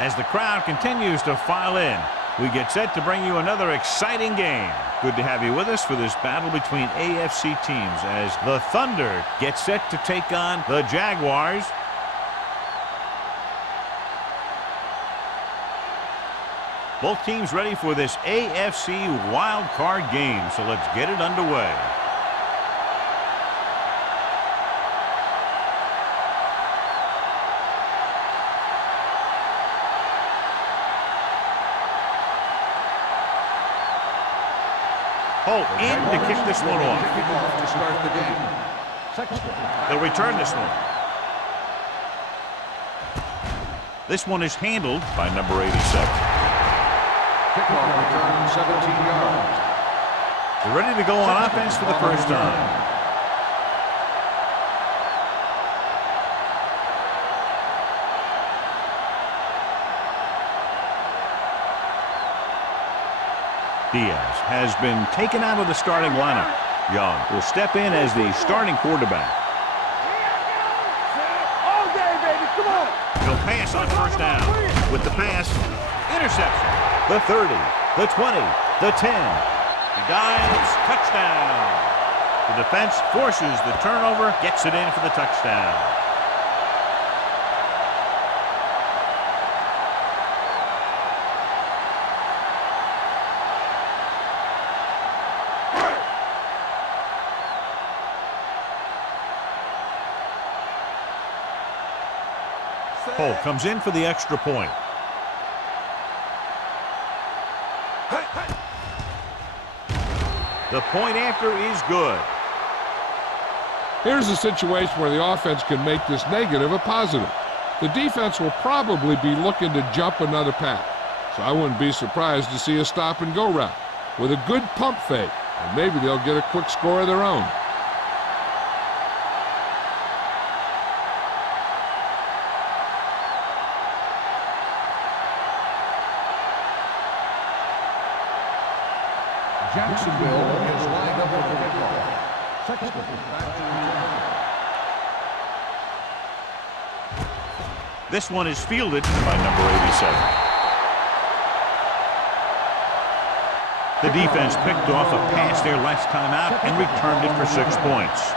As the crowd continues to file in, we get set to bring you another exciting game. Good to have you with us for this battle between AFC teams as the Thunder get set to take on the Jaguars. Both teams ready for this AFC Wildcard game, so let's get it underway. Holt in to kick this one off. To start the game. They'll return this one. This one is handled by number 87. Kickoff return 17 yards. They're ready to go on offense for the first time. Diaz has been taken out of the starting lineup. Young will step in as the starting quarterback. All day, baby, come on. He'll pass on first down. With the pass, interception. The 30, the 20, the 10. He dives, touchdown. The defense forces the turnover, gets it in for the touchdown. Holt comes in for the extra point. The point after is good. Here's a situation where the offense can make this negative a positive. The defense will probably be looking to jump another pass, so I wouldn't be surprised to see a stop-and-go route with a good pump fake, and maybe they'll get a quick score of their own. Jacksonville is lined up for the kickoff. Sexton back to return. This one is fielded by number 87. The defense picked off a pass there last time out and returned it for 6 points.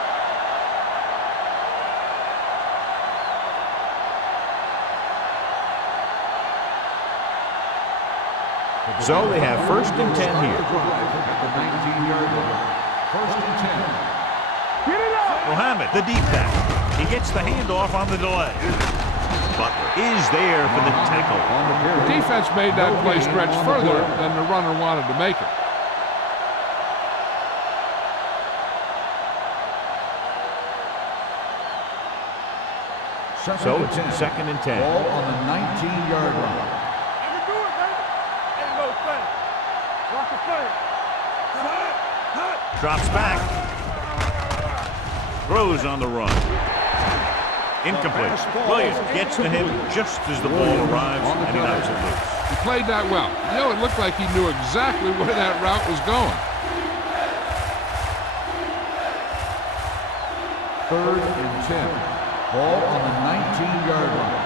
So they have first and 10 here. At the 19-yard line. First and 10. Get it up. Mohammed, the deep back. He gets the handoff on the delay. Butler is there for the tackle. The defense made that play stretch further than the runner wanted to make it. So it's second and 10. Ball on the 19-yard line. Drops back. Throws on the run. Incomplete. Williams gets to him just as the ball arrives and he knocks it loose. He played that well. You know, it looked like he knew exactly where that route was going. Third and 10. Ball on the 19-yard line.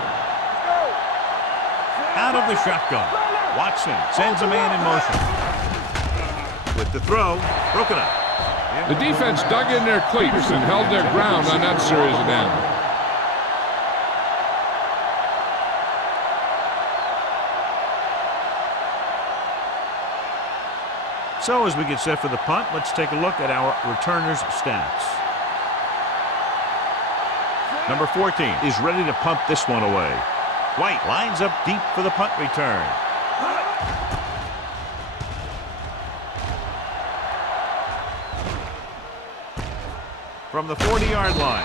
Out of the shotgun. Watson sends a man in motion. With the throw, broken up. The defense dug in their cleats and held their ground on that series of downs. So as we get set for the punt, let's take a look at our returners' stats. Number 14 is ready to punt this one away. White lines up deep for the punt return. From the 40-yard line,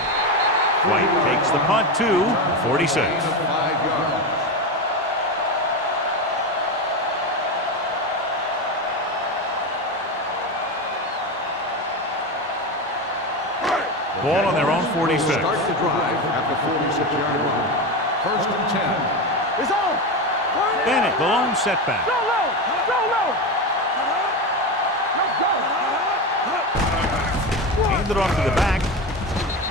White takes the punt to 46. 5 yards. Ball on their own 46. Start the drive at the 46-yard line. First and 10. It's on. Bennett, the lone setback. Go low. Go low. Let's go. Handed off to the back.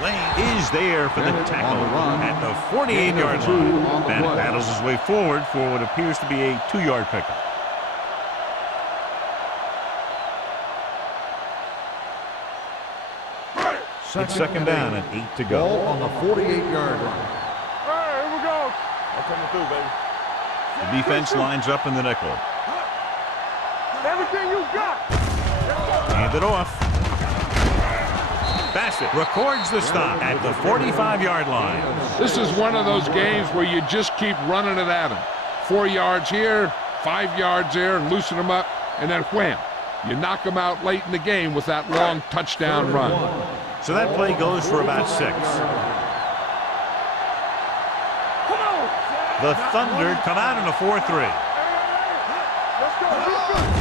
Lane is there for the tackle at the 48-yard line. Bennett battles his way forward for what appears to be a 2-yard pickup. It's second down and 8 to go. Ball on the 48-yard line. All right, here we go. I'm coming through, baby. The defense lines up in the nickel. Everything you got. Hand it off. Bassett records the stop at the 45-yard line. This is one of those games where you just keep running it at them. 4 yards here, 5 yards there, and loosen them up, and then wham. You knock them out late in the game with that long touchdown run. So that play goes for about 6. The Thunder come out in a 4-3.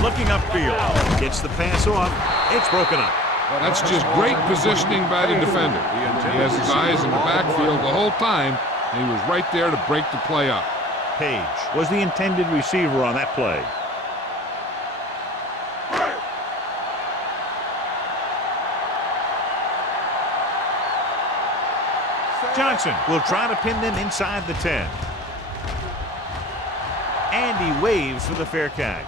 Looking upfield. Gets the pass off. It's broken up. That's just great positioning by the defender. He has his eyes in the backfield the whole time, and he was right there to break the play up. Page was the intended receiver on that play. Johnson will try to pin them inside the 10. And he waves for the fair catch.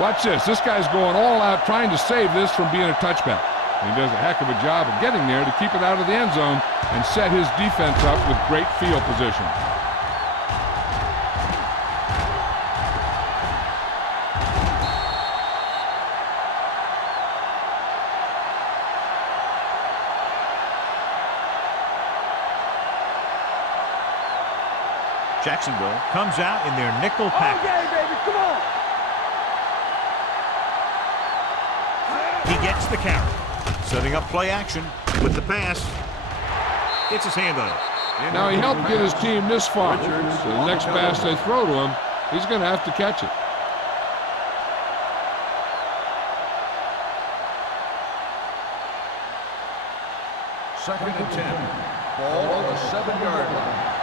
Watch this. This guy's going all out trying to save this from being a touchback. And he does a heck of a job of getting there to keep it out of the end zone and set his defense up with great field position. Jacksonville comes out in their nickel package. Okay, baby, come on. He gets the carry. Setting up play action with the pass. Gets his hand on it. Now, he helped get his team this far. So the next pass they throw to him, he's going to have to catch it. Second and 10. Ball on the 7-yard line.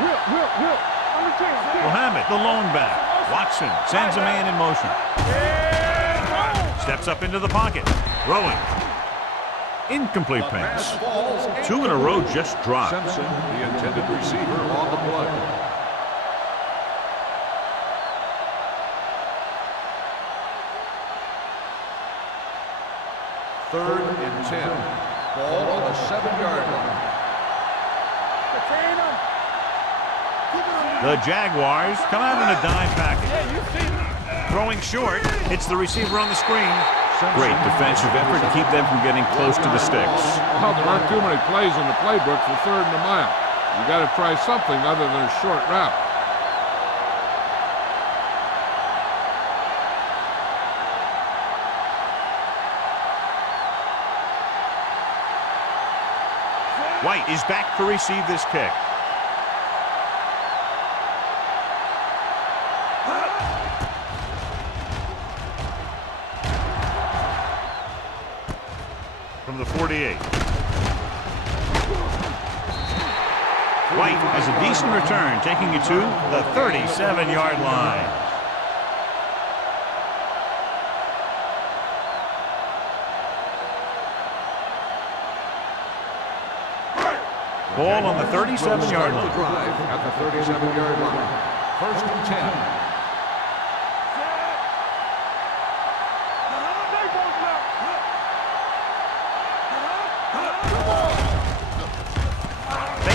Whip. On the team. Mohammed, the lone back. Watson sends a man in motion. Steps up into the pocket. Throwing. Incomplete pass. 2 in a row just dropped. Simpson, the intended receiver, on the play. Third and 10. Ball on the 7-yard line. The Jaguars come out in a dime package. Throwing short. Hits the receiver on the screen. Great defensive effort to keep them from getting close to the sticks. Well, there aren't too many plays in the playbook for 3rd and a mile. You got to try something other than a short route. White is back to receive this kick. From the 48. White has a decent return, taking it to the 37-yard line. Ball on the 37-yard line. Drive at the 37-yard line. First and 10.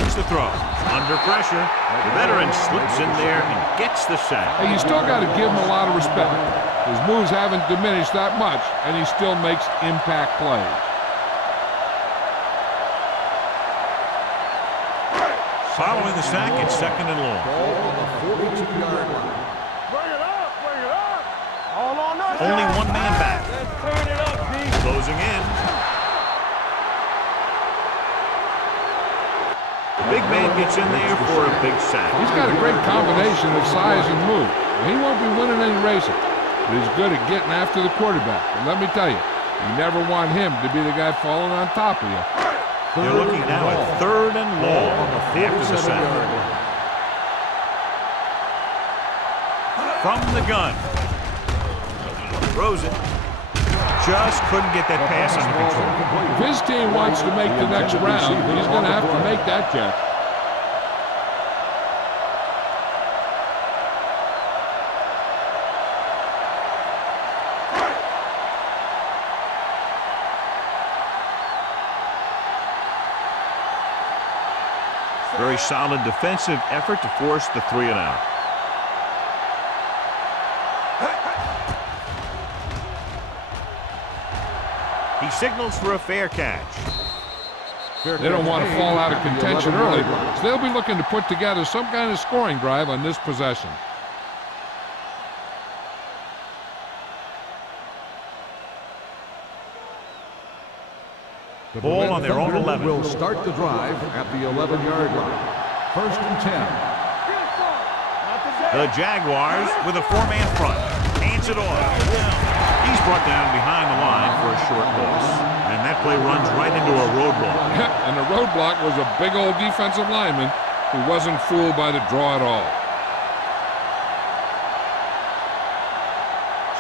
The throw. Under pressure, the veteran slips in there and gets the sack. Hey, you still got to give him a lot of respect. His moves haven't diminished that much, and he still makes impact plays. Following the sack, it's 2nd and long. Ball on the 42-yard line. Bring it up, bring it up. All on us. Only one man back. Let's turn it up, D. Closing in. The big man gets in there for a big sack. He's got a great combination of size and move. He won't be winning any races, but he's good at getting after the quarterback. And let me tell you, you never want him to be the guy falling on top of you. They're looking now at 3rd and long after the sack. From the gun. Throws it. Just couldn't get that pass under control. If his team wants to make the next round, he's going to have to make that catch. Very solid defensive effort to force the 3 and out. He signals for a fair catch. They don't want to fall out of contention early, so they'll be looking to put together some kind of scoring drive on this possession. The Ball on their own 11. Will start the drive at the 11-yard line. 1st and 10. The Jaguars with a 4-man front. Hands it off. He's brought down behind the line for a short loss. And that play runs right into a roadblock. And the roadblock was a big old defensive lineman who wasn't fooled by the draw at all.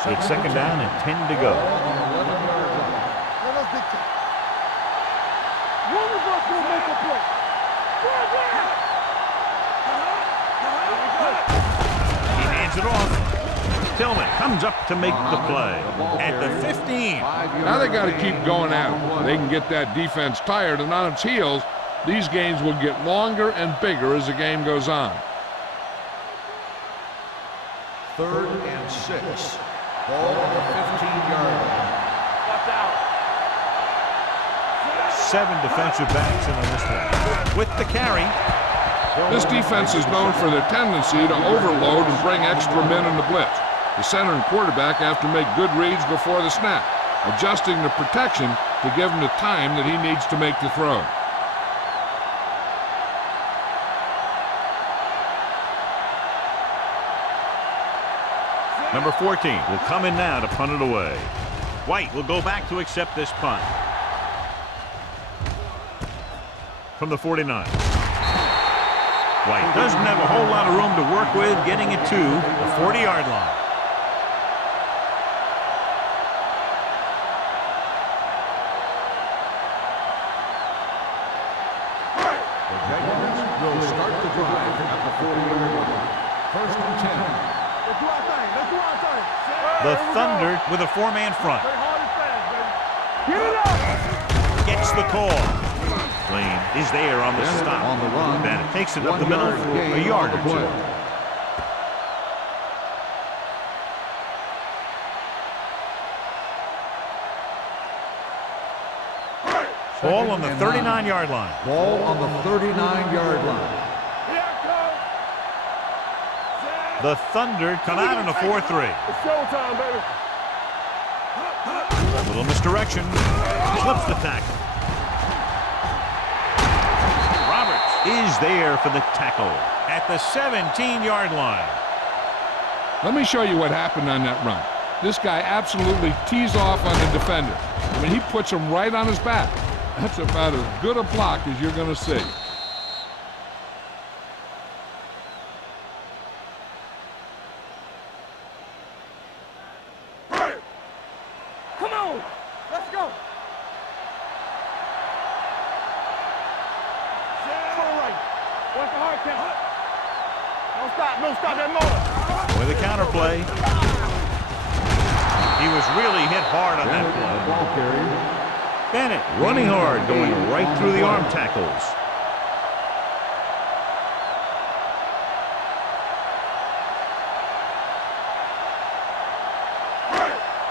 It's 2nd down and 10 to go. Let us dictate. One of us will make a play. He hands it off. Tillman comes up to make the play at the 15. Now they got to keep going at it. They can get that defense tired and on its heels. These games will get longer and bigger as the game goes on. 3rd and 6. Ball on the 15-yard line. Watch out. 7 defensive backs in on this one. With the carry. This defense is known for their tendency to overload and bring extra men in the blitz. The center and quarterback have to make good reads before the snap, adjusting the protection to give him the time that he needs to make the throw. Number 14 will come in now to punt it away. White will go back to accept this punt. From the 49. White doesn't have a whole lot of room to work with, getting it to the 40-yard line. The Jaguars will start the drive at the 40-yard line. 1st and 10. Let's do our thing. Let's do our thing. The Thunder with a 4-man front. Play hard and fast, baby. Get it up. Gets the call. Lane is there on the Bennett stop. on the run. Bennett takes it up the middle 1 for gain a yard on or the play. 2. Ball on the 39-yard line. Ball on the 39-yard line. Here it comes. The Thunder come out in a 4-3. It's showtime, baby. A little misdirection. Flips the tackle. Roberts is there for the tackle at the 17-yard line. Let me show you what happened on that run. This guy absolutely tees off on the defender. I mean, he puts him right on his back. That's about as good a block as you're going to see. Come on. Let's go. Full right. Watch the hard count. Don't stop that motor. With a counter play. He was really hit hard on that play. Ball carrier. Bennett running hard, going right through the arm tackles.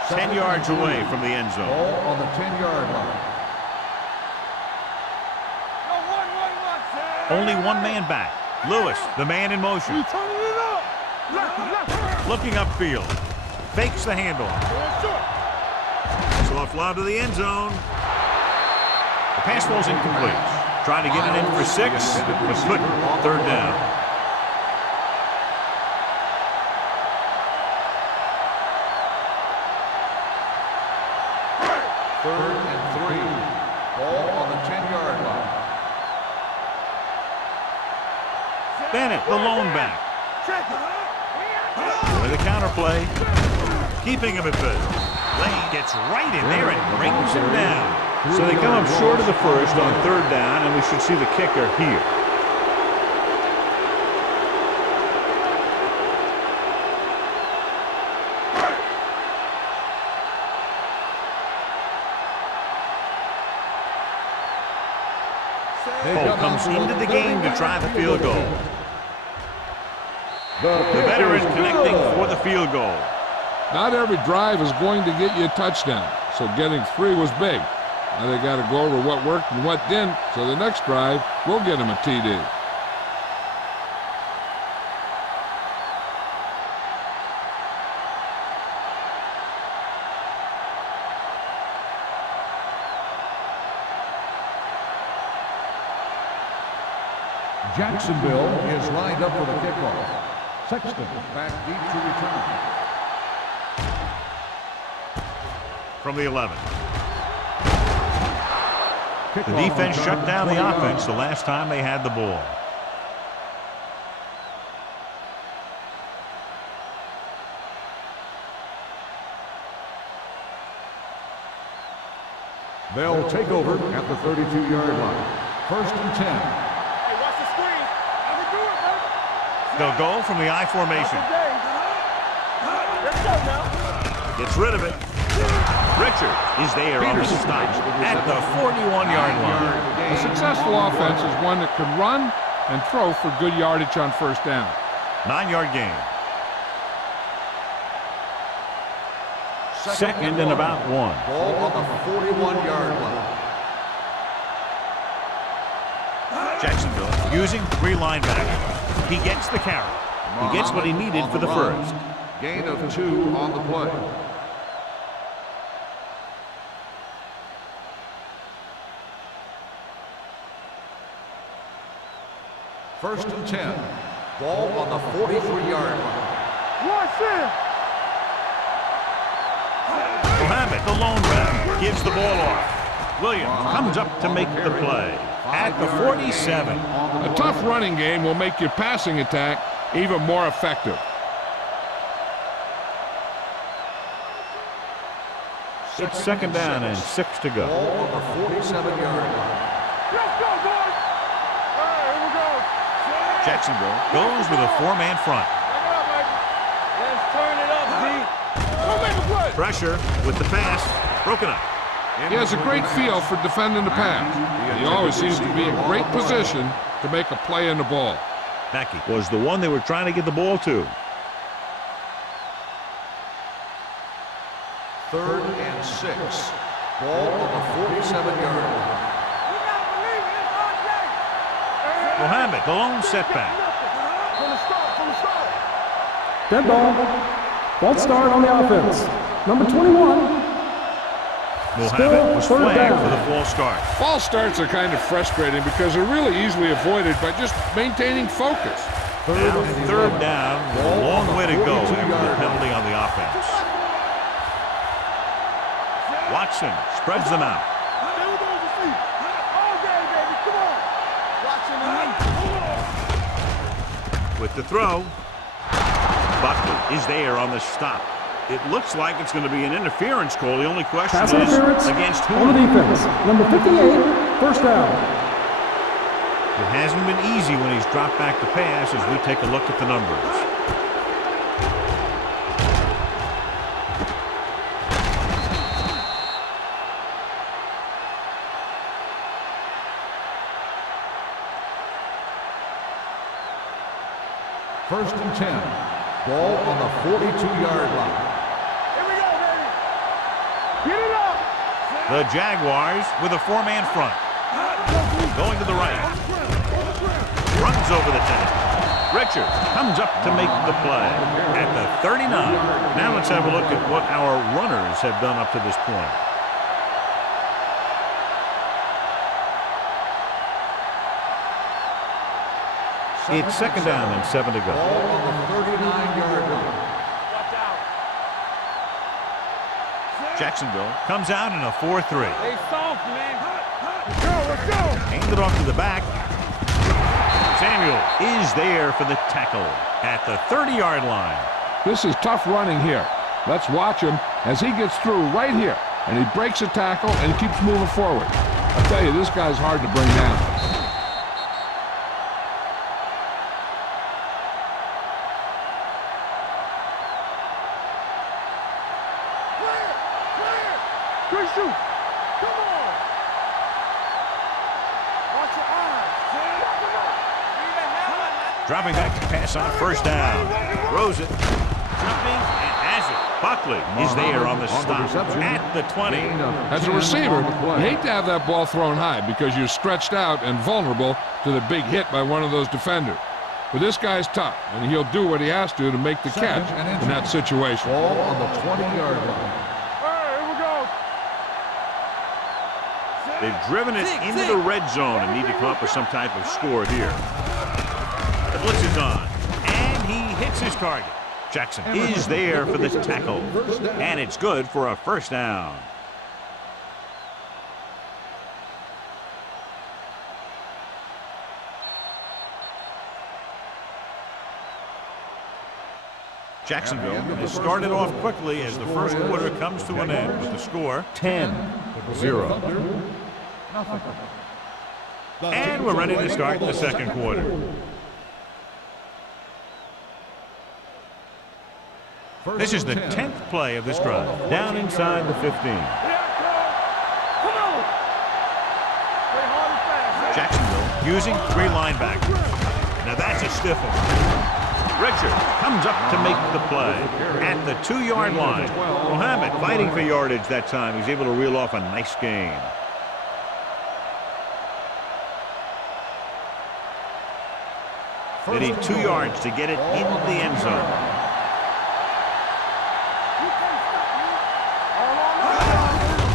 Ten yards away from the end zone. Ball on the 10-yard line. Only one man back. Lewis, the man in motion. You turning it up. Left. Looking upfield. Fakes the handoff. Soft lob to the end zone. The pass falls incomplete. Trying to get it in for 6, but couldn't. Third down. Third and 3. Ball on the 10-yard line. Bennett, the lone back. With the counter play. Keeping him at bay. Lane gets right in there and brings him down. So they come up short of the first on third down, and we should see the kicker here. Cole comes into the game to try the field goal. The veteran connecting for the field goal. Not every drive is going to get you a touchdown, so getting 3 was big. Now they got to go over what worked and what didn't, so the next drive will get them a TD. Jacksonville is lined up for the kickoff. Sexton back deep to return. From the 11. The defense shut down the offense the last time they had the ball. They'll take over at the 32-yard line. First and 10. Hey, watch the screen. I can do it, man. They'll go from the I formation. Let's go now. Gets rid of it. Richard is there on the stop at the 41-yard line. A successful offense is one that can run and throw for good yardage on first down. 9-yard gain. Second and about 1. Ball on the 41-yard line. Jacksonville using 3 linebackers. He gets the carry. He gets what he needed for the first. Gain of 2 on the play. First and 10. Ball on the 43-yard line. Watch it. Mohammed, the lone back, gives the ball off. Williams comes up to make the play at the 47. A tough running game will make your passing attack even more effective. It's second down and 6 to go. Ball on the 47-yard line. Let's go, boys. All right, here we go. Jacksonville goes with a 4-man front. Let's turn it up, D. Go make a play. Pressure with the pass. Broken up. He has a great feel for defending the pass. He always seems to be in great position to make a play in the ball. Mackey Was the one they were trying to get the ball to. Third and 6. Ball on the 47-yard line. Mohammed, the lone setback. From the start. Dead ball. False start on the offense. Number 21. Mohammed was third flagged down. for the false start. False starts are kind of frustrating because they're really easily avoided by just maintaining focus. Now third down with a long way to go after the penalty on the offense. Watson spreads them out. With the throw, Buckley is there on the stop. It looks like it's going to be an interference call. The only question Pass is interference against on the who? defense. Number 58, first down. It hasn't been easy when he's dropped back to pass as we take a look at the numbers. First and 10. Ball on the 42-yard line. Here we go, baby. Get it up. The Jaguars with a 4-man front. Going to the right. runs over the tackle. Richards comes up to make the play at the 39. Now let's have a look at what our runners have done up to this point. It's second down and 7 to go. Ball on the 39-yard line. Jacksonville comes out in a 4-3. Hey, soft, man. Let's go. Hand it off to the back. Samuel is there for the tackle at the 30-yard line. This is tough running here. Let's watch him as he gets through right here. And he breaks a tackle and keeps moving forward. I'll tell you, this guy's hard to bring down. Quick shoot. Come on. Watch your eyes. Dropping back to pass on first down. Throws it. Jumping and has it. Buckley is there on the stop at the 20. As a receiver, you hate to have that ball thrown high because you're stretched out and vulnerable to the big hit by one of those defenders. But this guy's tough, and he'll do what he has to make the catch in that situation. Ball on the 20-yard line. They've driven it into the red zone and need to come up with some type of score here. The blitz is on, and he hits his target. Jackson is there for the tackle, and it's good for a first down. Jacksonville has started off quickly as the first quarter comes to an end with the score 10-0. And we're ready to start the second quarter. This is the 10th play of this drive. Down inside the 15. Jacksonville using 3 linebackers. Now that's a stiff one. Richard comes up to make the play at the 2-yard line. Mohammed fighting for yardage that time. He's able to reel off a nice gain. They need 2 yards to get it into the end zone.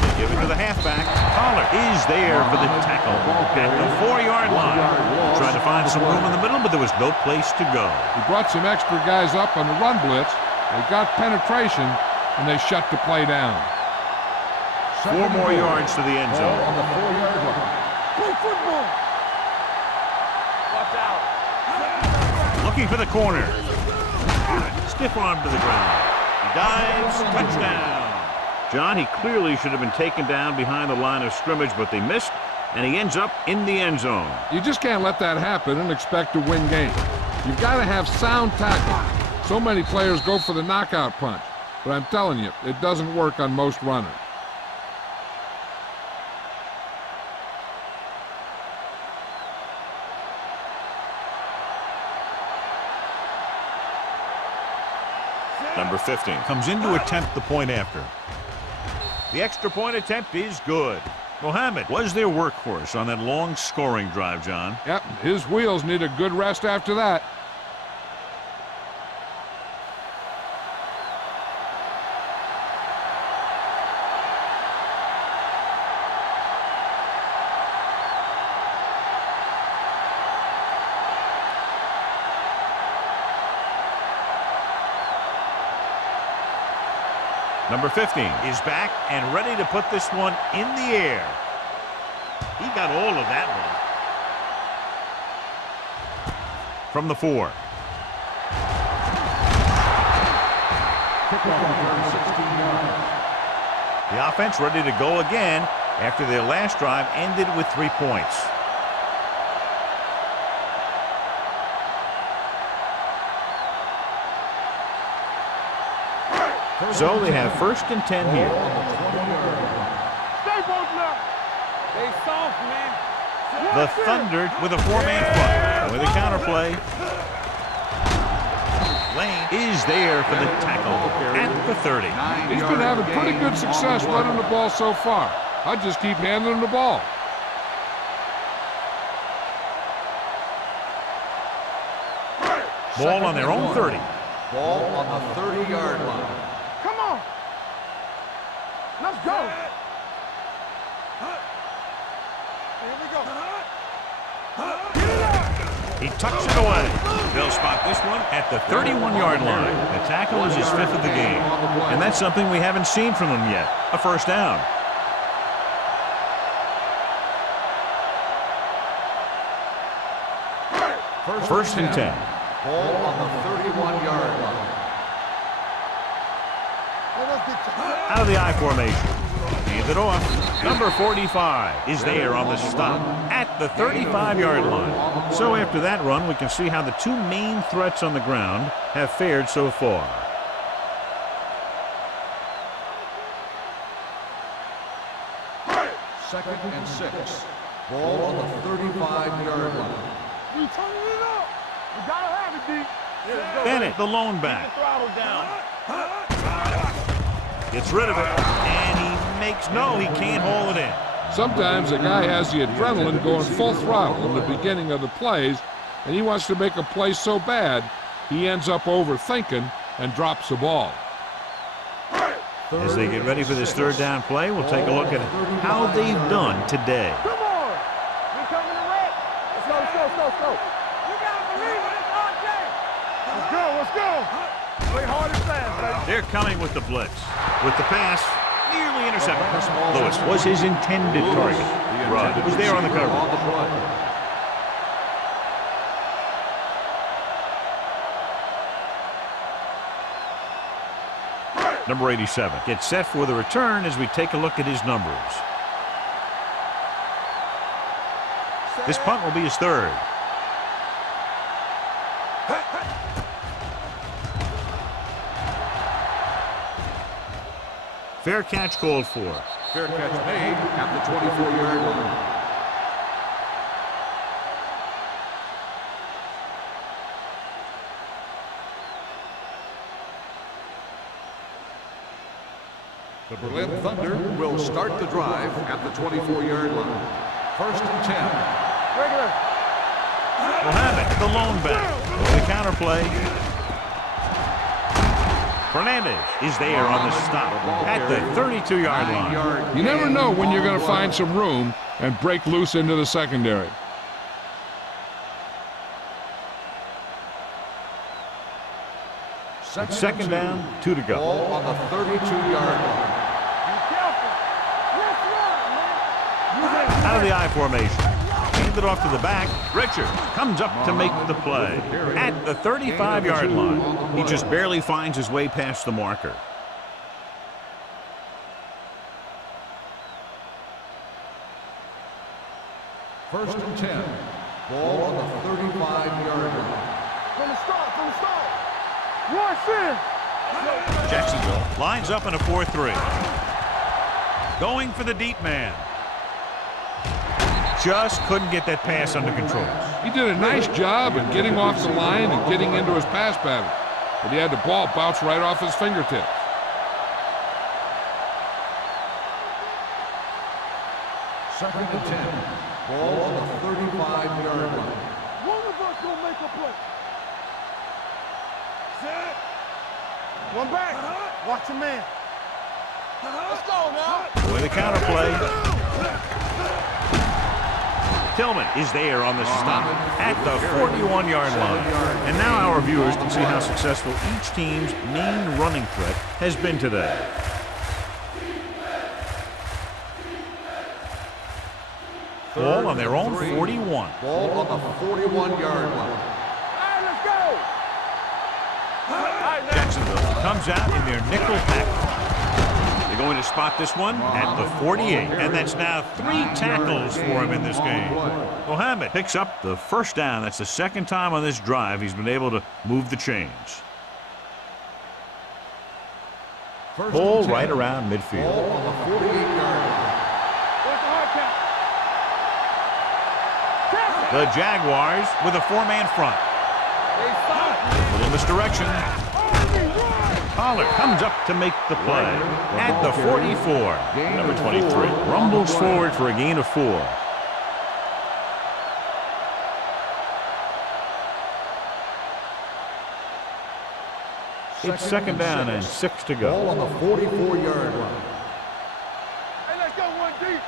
They give it to the halfback. Pollard is there for the tackle at the 4-yard line. Trying to find some room in the middle, but there was no place to go. He brought some extra guys up on the run blitz. They got penetration, and they shut the play down. 4 more yards to the end zone. On the 4-yard line. Play football. Watch out. Looking for the corner. Stiff arm to the ground. He dives. Touchdown. John, he clearly should have been taken down behind the line of scrimmage, but they missed, and he ends up in the end zone. You just can't let that happen and expect to win games. You've got to have sound tackling. So many players go for the knockout punch, but I'm telling you, it doesn't work on most runners. Number 15 comes in to attempt the point after. The extra point attempt is good. Mohammed was their workhorse on that long scoring drive, John. Yep, his wheels need a good rest after that. Number 15 is back and ready to put this one in the air. He got all of that one. From the 4. The offense ready to go again after their last drive ended with 3 points. So they have 1st and 10 here. Stay both now. They soft, man. The Thunder with a 4-man front. With a counterplay. Lane is there for the tackle at the 30. He's been having pretty good success running the ball so far. I just keep handing him the ball. Ball on their own 30. Ball on the 30-yard line. Come on. Let's go. Here we go. He tucks it away. They'll spot this one at the 31-yard line. The tackle is his 5th of the game. And that's something we haven't seen from him yet. A first down. First and 10. Ball on the 31-yard line. Out of the I formation. Hand it off. Number 45 is there on the stop at the 35-yard line. So after that run, we can see how the two main threats on the ground have fared so far. Second and 6. Ball on the 35-yard line. We turning it up. We gotta have it, D. Bennett, the lone back. Gets rid of it, and he makes he can't haul it in. Sometimes a guy has the adrenaline going full throttle in the beginning of the plays, and he wants to make a play so bad, he ends up overthinking and drops the ball. As they get ready for this third down play, we'll take a look at how they've done today. Come on. We coming to red. Let's go, let's go, let's go, let's go. You gotta believe it. It's our day. Let's go, let's go. Play hard and fast, baby. They're coming with the blitz. With the pass, nearly intercepted. Lewis was his intended target. Rudd was there on the cover. Number 87 gets set for the return as we take a look at his numbers. This punt will be his 3rd. Fair catch called for. Fair catch made at the 24-yard line. The Berlin Thunder will start the drive at the 24-yard line. First and 10. Regular. We'll have it. The lone back. The counterplay. Fernandez is there on the stop at the 32-yard line. You never know when you're going to find some room and break loose into the secondary. It's second down, 2 to go. Ball on the 32-yard line. Out of the I formation. Hand it off to the back. Richard comes up to make the play at the 35-yard line. He just barely finds his way past the marker. First and 10. Ball on the 35-yard line. From the start, from the start. Rush in. Jacksonville lines up in a 4-3. Going for the deep man. Just couldn't get that pass under control. He did a nice job of getting off the line and getting into his pass pattern, but he had the ball bounce right off his fingertips. Second and 10. Ball on the 35-yard line. One of us will make a play. Set. One back. Watch your man. Let's go now. With a counterplay. Tillman is there on the stop at the 41-yard line. And now our viewers can see how successful each team's main running threat has been today. Ball on their own 41. Ball on the 41-yard line. All right, let's go. Jacksonville comes out in their nickel package. They're going to spot this one at the 48, and that's now 3 tackles for him in this game. Mohammed picks up the first down. That's the second time on this drive he's been able to move the chains. Ball right around midfield. Ball on the 48-yard line. What's the hard count? The Jaguars with a 4-man front. A little misdirection. Pollard comes up to make the play at the 44. Number 23 rumbles forward for a gain of 4. It's second down and 6 to go. Ball on the 44-yard line. Hey, let's go one deep.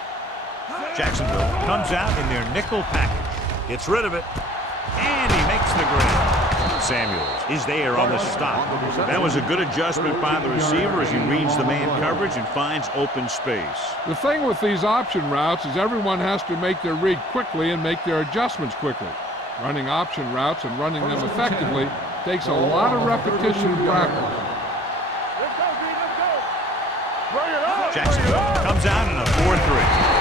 Jacksonville comes out in their nickel package. Gets rid of it. And he makes the grab. Samuels is there on the stop. That was a good adjustment by the receiver as he reads the man coverage and finds open space. The thing with these option routes is everyone has to make their read quickly and make their adjustments quickly. Running option routes and running them effectively takes a lot of repetition and practice. Let's go, D, let's go. Bring it up. Jacksonville comes out in a 4-3.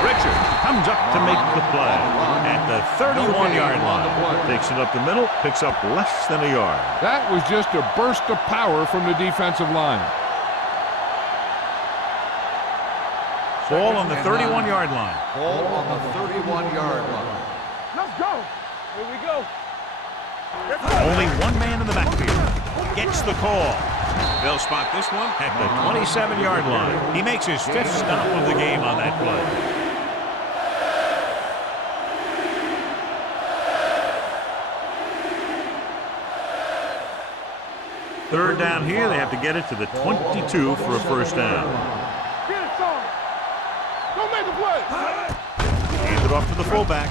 Richard comes up to make the play at the 31-yard line. Takes it up the middle, picks up less than a yard. That was just a burst of power from the defensive line. Ball on the 31-yard line. Ball on the 31-yard line. Let's go. Here we go. Only one man in the backfield. Gets the call. They'll spot this one at the 27-yard line. He makes his 5th stop of the game on that play. Third down here, they have to get it to the 22 for a first down. Get it, son. Go make a play. Hand it off to the fullback.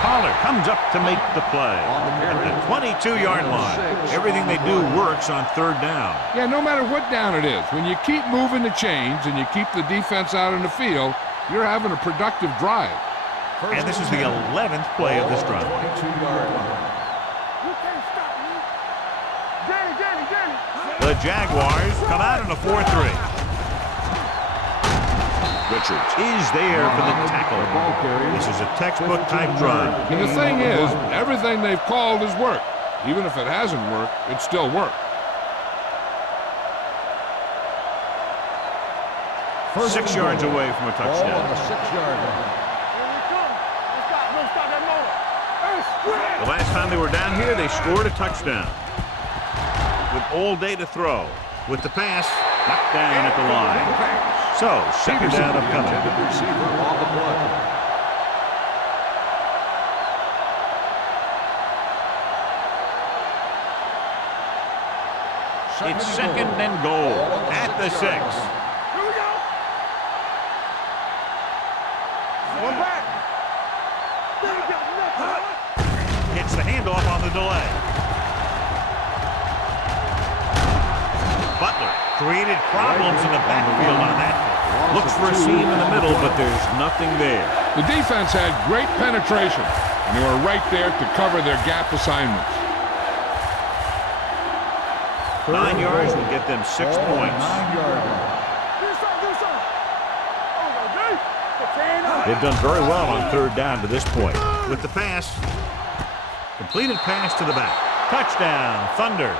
Pollard comes up to make the play at the 22-yard line. Everything they do works on third down. Yeah, no matter what down it is, when you keep moving the chains and you keep the defense out in the field, you're having a productive drive. And this is the 11th play of this drive. 22-yard line. You can't stop me. Danny. The Jaguars come out in a 4-3. Richards is there for the tackle. This is a textbook type drive. And the thing is, everything they've called has worked. Even if it hasn't worked, it still worked. 6 yards away from a Ball on touchdown. the 6-yard line. Here we come. Let's stop that motor. Hey, spread. The last time they were down here, they scored a touchdown. With all day to throw. With the pass, knocked down at the line. So, second down upcoming. Intended receiver on the play. It's second and goal at the 6. Here we go. One back. They got nothing. Gets the handoff on the delay. Butler created problems in the backfield on that. Looks for a seam in the middle, but there's nothing there. The defense had great penetration, and they were right there to cover their gap assignments. 9 yards will get them 6 points. 9-yard line. Do something. Oh, D. They've done very well on third down to this point. With the pass, completed pass to the back. Touchdown, Thunder.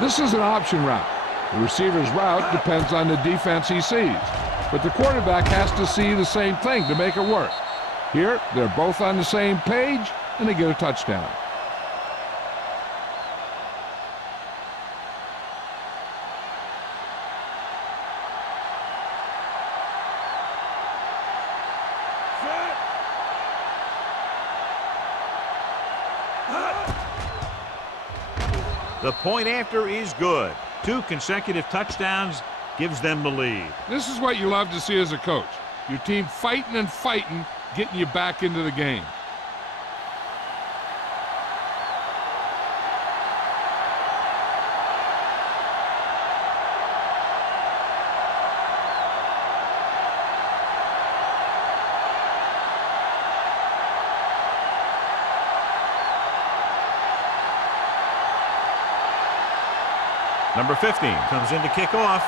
This is an option route. The receiver's route depends on the defense he sees, but the quarterback has to see the same thing to make it work. Here, they're both on the same page, and they get a touchdown. The point after is good. 2 consecutive touchdowns gives them the lead. This is what you love to see as a coach. Your team fighting and fighting, getting you back into the game. Number 15 comes in to kick off.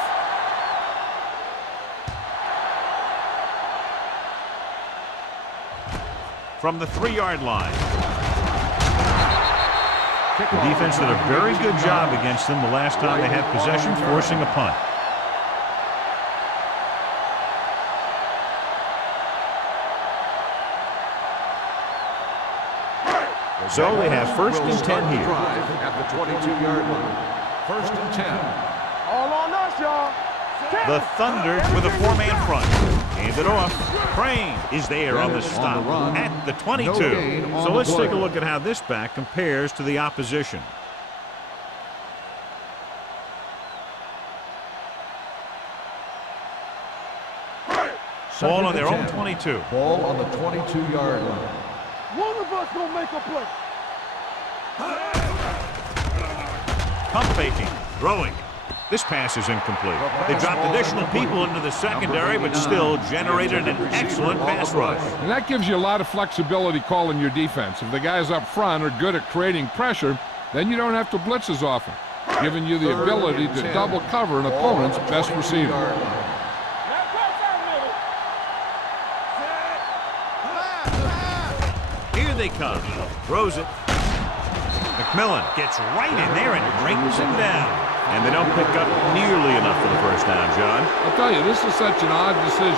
From the 3-yard line. The defense did a very good job against them the last time they had possession, forcing a punt. So they have first and 10 here. At the 22-yard line. First and 10. All on us, y'all. The Thunder with a 4-man front. Hand it off. Crane is there on the stop at the 22. So let's take a look at how this back compares to the opposition. Ball on and their own 10. 22. Ball on the 22-yard line. One of us gonna make a play. Pump faking. Throwing. This pass is incomplete. They dropped additional people into the secondary, but still generated an excellent pass rush. And that gives you a lot of flexibility calling your defense. If the guys up front are good at creating pressure, then you don't have to blitz as often, giving you the ability to double cover an opponent's best receiver. Here they come. Throws it. McMillan gets right in there and brings him down. And they don't pick up nearly enough for the first down, John. I'll tell you, this is such an odd decision.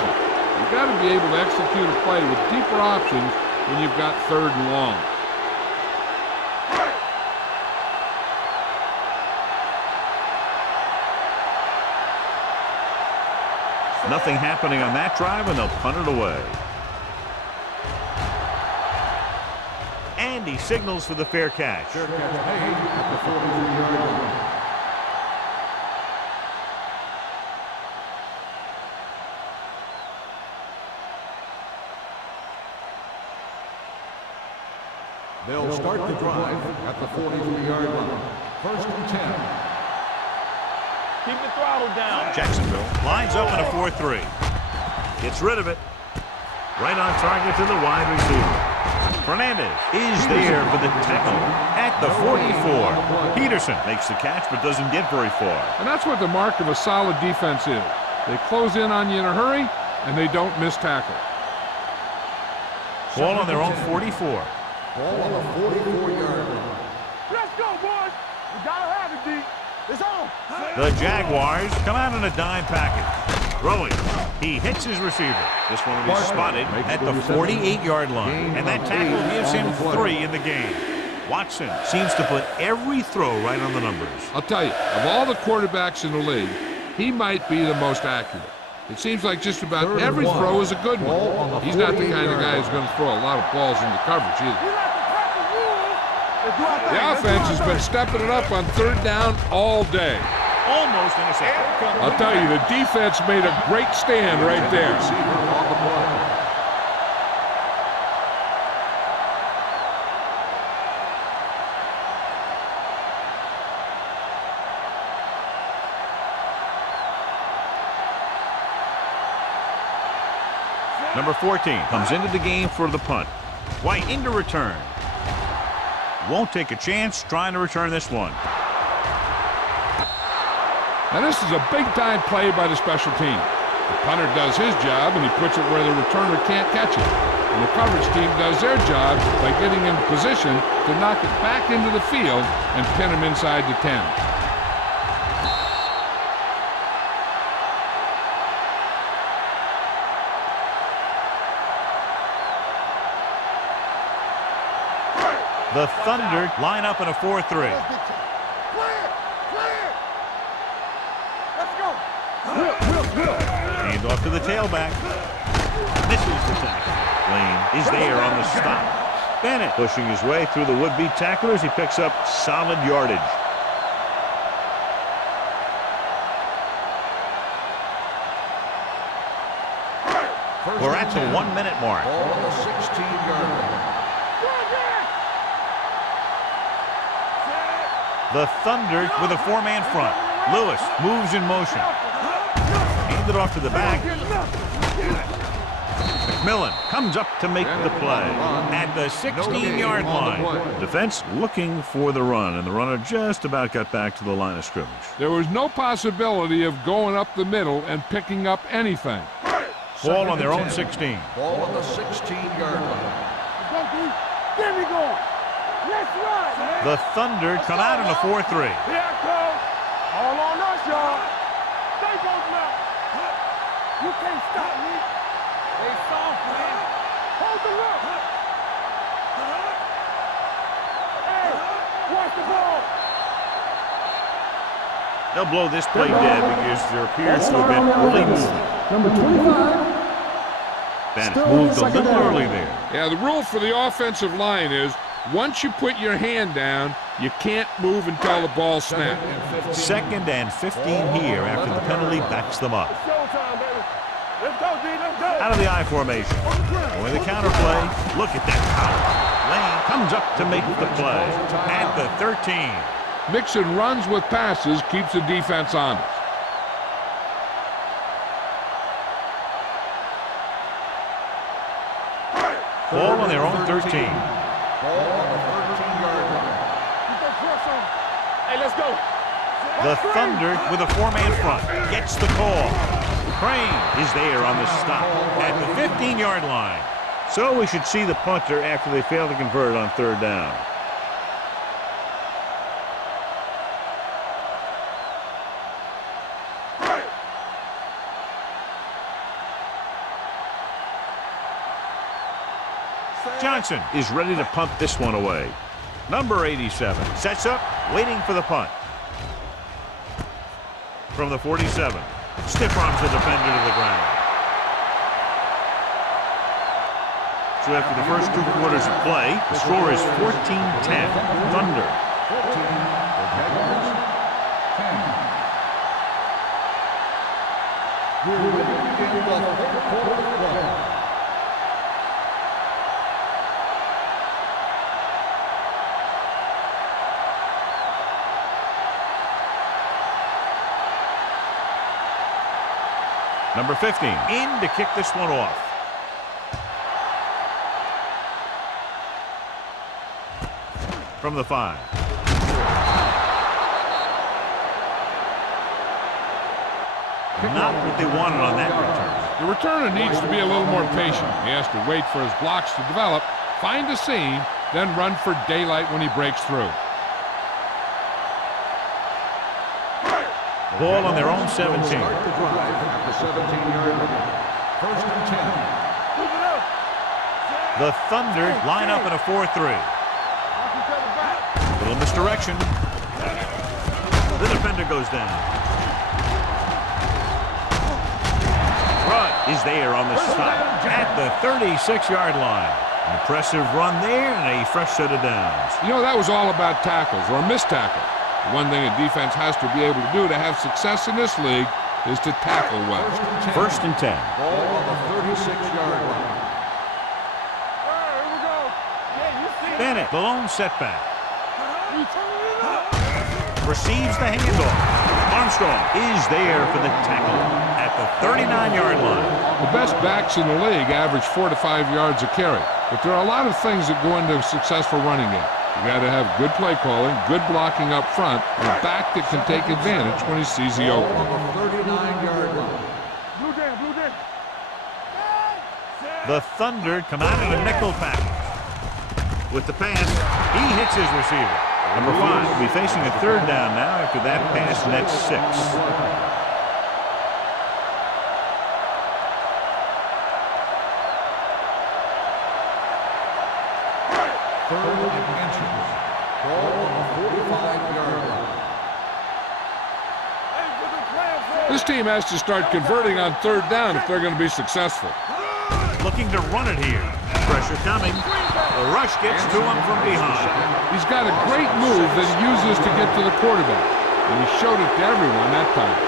You've got to be able to execute a play with deeper options when you've got 3rd and long. Nothing happening on that drive, and they'll punt it away. And he signals for the fair catch. Fair catch made at the 43-yard line. They'll start the drive at the 43-yard line. 1st and 10. Keep the throttle down. Jacksonville lines up in a 4-3. Gets rid of it. Right on target to the wide receiver. Fernandez is there for the tackle at the 44. Peterson makes the catch but doesn't get very far. And that's what the mark of a solid defense is. They close in on you in a hurry, and they don't miss tackle. Ball on their own 44. Ball on the 44-yard line. Let's go, boys. We gotta have it, D. It's on. The Jaguars come out in a dime package. Throwing. He hits his receiver. This one will be spotted at the 48-yard line. And that tackle gives him 3 in the game. Watson seems to put every throw right on the numbers. I'll tell you, of all the quarterbacks in the league, he might be the most accurate. It seems like just about every throw is a good one. He's not the kind of guy who's going to throw a lot of balls into coverage either. The offense has been stepping it up on 3rd down all day. Almost intercepted. I'll tell you, the defense made a great stand right there. Number 14 comes into the game for the punt. White into return. Won't take a chance trying to return this one. Now this is a big-time play by the special team. The punter does his job, and he puts it where the returner can't catch it. And the coverage team does their job by getting in position to knock it back into the field and pin him inside the 10. The Thunder line up in a 4-3. Hand off to the tailback. Misses the tackle. Lane is there on the stop. Bennett pushing his way through the would-be tacklers. He picks up solid yardage. We're at the 1-minute mark. Ball on the 16-yard line. The Thunder with a 4-man front. Lewis moves in motion. Handed off to the back. McMillan comes up to make the play at the 16-yard line. Defense looking for the run, and the runner just about got back to the line of scrimmage. There was no possibility of going up the middle and picking up anything. Ball on their own 16. Ball on the 16-yard line. There we go. Let's run. The Thunder come out in a 4-3. Here I come. All on us, y'all. Stay both now. You can't stop me. They soft, man. Hold the rope. Hey, watch the ball. They'll blow this play dead because there appears to have been early movement. Number 25. Bennett moved a little early there. Yeah, the rule for the offensive line is once you put your hand down, you can't move until the ball snaps. 2nd and 15 here after the penalty backs them up. Showtime, baby. Let's go, D. Let's go. Out of the I formation. Going the counter play. Look at that power. Lane comes up to make the play. At the 13. Mixing runs with passes keeps the defense honest. Ball on their own 13. Ball on the 13-yard line. Hey, let's go. The Thunder with a four-man front gets the call. Crane is there on the stop at the 15-yard line. So we should see the punter after they fail to convert on third down. Johnson is ready to punt this one away. Number 87 sets up, waiting for the punt. From the 47, stiff arms the defender to the ground. So after the first 2 quarters of play, the score is 14-10, Thunder. 14, the Jaguars, 10. We're winning in the fourth quarter. Number 15 in to kick this one off. From the 5. Not what they wanted on that return. The returner needs to be a little more patient. He has to wait for his blocks to develop, find a seam, then run for daylight when he breaks through. Ball on their own 17. Start the drive at the 17-yard line. First and 10. The Thunder line up in a 4-3. Little misdirection. The defender goes down. Rudd is there on the stop at the 36-yard line. An impressive run there and a fresh set of downs. You know, that was all about tackles or missed tackles. The one thing a defense has to be able to do to have success in this league is to tackle well. First and 10. Ball on the 36-yard line. Bennett, the lone setback. Receives the handoff. Armstrong is there for the tackle at the 39-yard line. The best backs in the league average 4 to 5 yards a carry, but there are a lot of things that go into a successful running game. You got to have good play calling, good blocking up front, and a back that can take advantage when he sees the opening. On the 39-yard line. The Thunder come out in a nickel package. With the pass, he hits his receiver. Number 5 will be facing a third down now after that pass nets 6. Third and inches. Ball on the 45-yard line. This team has to start converting on third down if they're going to be successful. Looking to run it here. Pressure coming. The rush gets to him from behind. He's got a great move that he uses to get to the quarterback, and he showed it to everyone that time.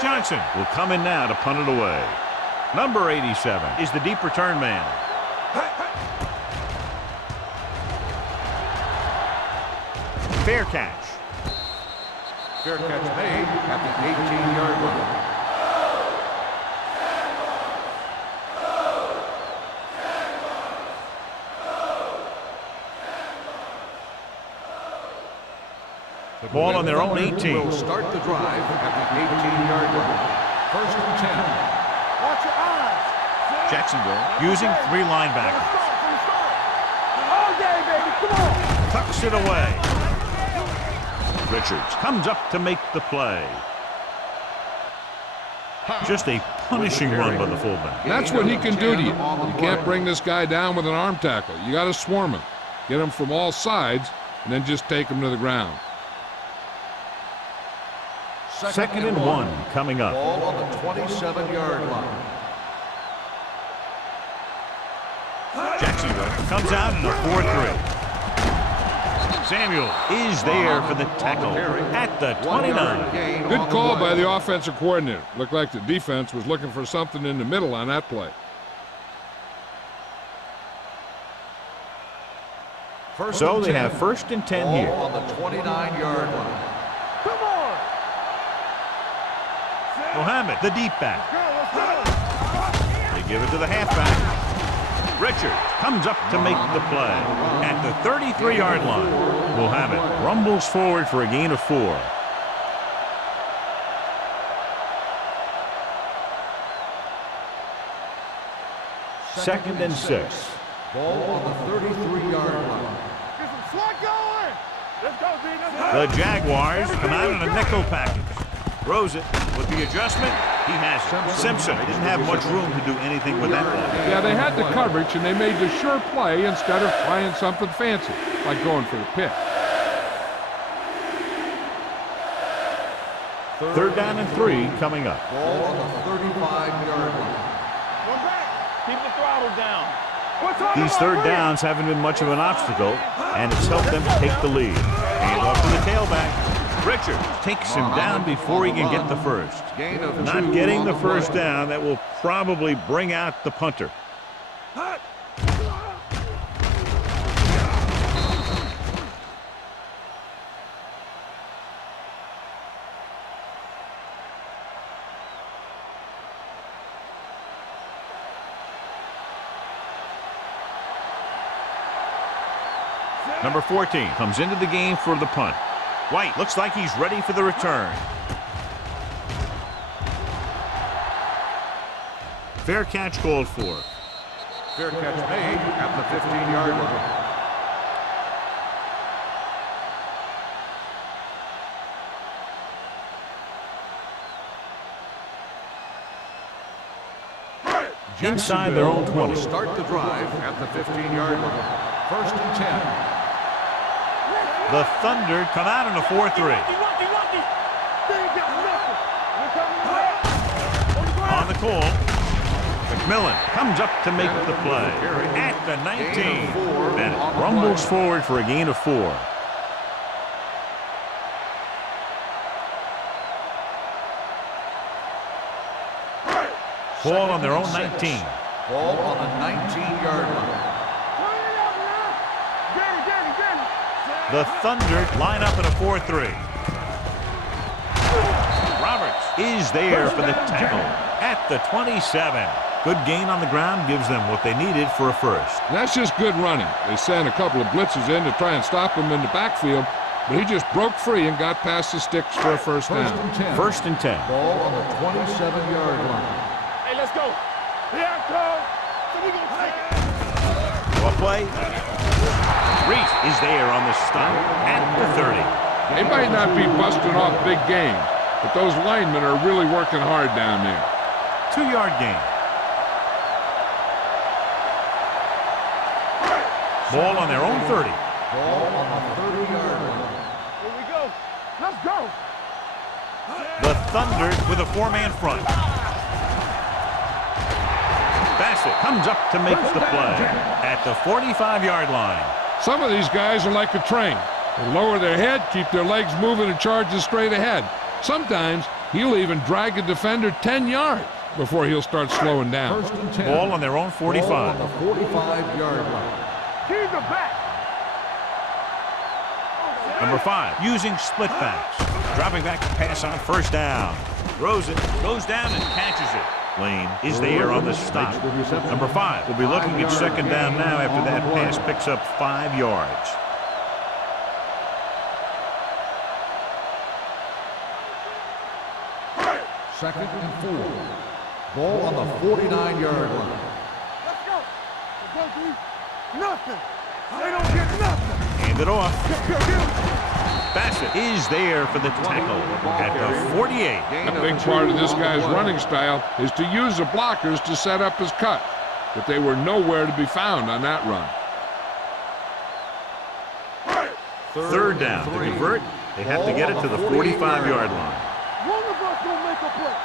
Johnson will come in now to punt it away. Number 87 is the deep return man. Fair catch. Fair catch made at the 18-yard line. The ball on their own 18. Will start the drive at the 18-yard line. First and 10. Watch your eyes. Jacksonville using 3 linebackers. All day, baby. Come on. Tucks it away. Richards comes up to make the play. Just a punishing run by the fullback. That's what he can do to you. You can't bring this guy down with an arm tackle. You got to swarm him. Get him from all sides, and then just take him to the ground. Second and 1 coming up. Ball on the 27-yard line. Jacksonville comes out in a 4-3. Samuel is there for the tackle at the 29. Good call by the offensive coordinator. Looked like the defense was looking for something in the middle on that play. So they have 1st and 10 here. On the 29-yard line. Come on. Mohammed, the deep back. They give it to the halfback. Richard comes up to make the play at the 33-yard line. Mohammed rumbles forward for a gain of 4. Second and 6. Ball on the 33-yard line. Get some slot going. Let's go, D. The Jaguars come out in a nickel package. Throws it with the adjustment. He has it. Simpson didn't have much room to do anything with that ball. Yeah, they had the coverage, and they made the sure play instead of trying something fancy, like going for the pick. 3rd down and 3 coming up. Ball on the 35-yard line. One back. Keep the throttle down. These 3rd downs haven't been much of an obstacle, and it's helped them take the lead. Hand off to the tailback. Richard takes him down before he can get the first. Not getting the first down, that will probably bring out the punter. Number 14 comes into the game for the punt. White looks like he's ready for the return. Fair catch called for. Fair catch made at the 15-yard line. Inside their own 20. Start the drive at the 15-yard line. 1st and 10. The Thunder come out in a 4-3. On the call, McMillan comes up to make the play at the 19. Bennett rumbles forward for a gain of 4. Ball on their own 19. Ball on the 19-yard line. The Thunder line up in a 4-3. Roberts is there for the tackle at the 27. Good gain on the ground gives them what they needed for a first. That's just good running. They sent a couple of blitzes in to try and stop him in the backfield, but he just broke free and got past the sticks for a first down. 1st and 10. Ball on the 27-yard line. Hey, let's go. Here I come. So we gonna take it. Well play. Reese is there on the stop at the 30. They might not be busting off big games, but those linemen are really working hard down there. 2-yard gain. Ball on their own 30. Ball on the 30-yard line. Here we go. Let's go. The Thunder with a 4-man front. Bassett comes up to make the play at the 45-yard line. Some of these guys are like a train. They lower their head, keep their legs moving, and charges straight ahead. Sometimes he'll even drag a defender 10 yards before he'll start slowing down. 1st and 10. Ball on their own 45. Ball on the 45-yard line. He's the back. Number 5 using split backs. Dropping back to pass on 1st down. Throws it, goes down and catches it. Lane is there on the stop. Number 5 will be looking at 2nd down now after that pass picks up 5 yards. Second and 4. Ball on the 49-yard line. Let's go. Let's go, D. Nothing. They don't get nothing. Hand it off. Bassett is there for the tackle at the 48. A big part of this guy's running style is to use the blockers to set up his cut, but they were nowhere to be found on that run. 3rd down. To convert, they have to get it to the 45-yard line. One of us gonna make a play.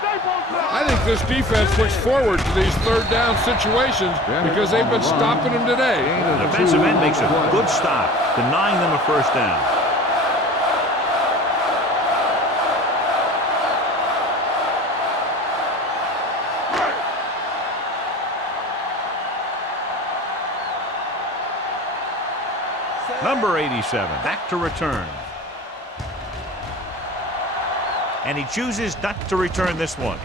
I think this defense looks forward to these third down situations because they've been stopping them today. The defensive end makes a good stop, denying them a first down. Number 87, back to return. And he chooses not to return this one.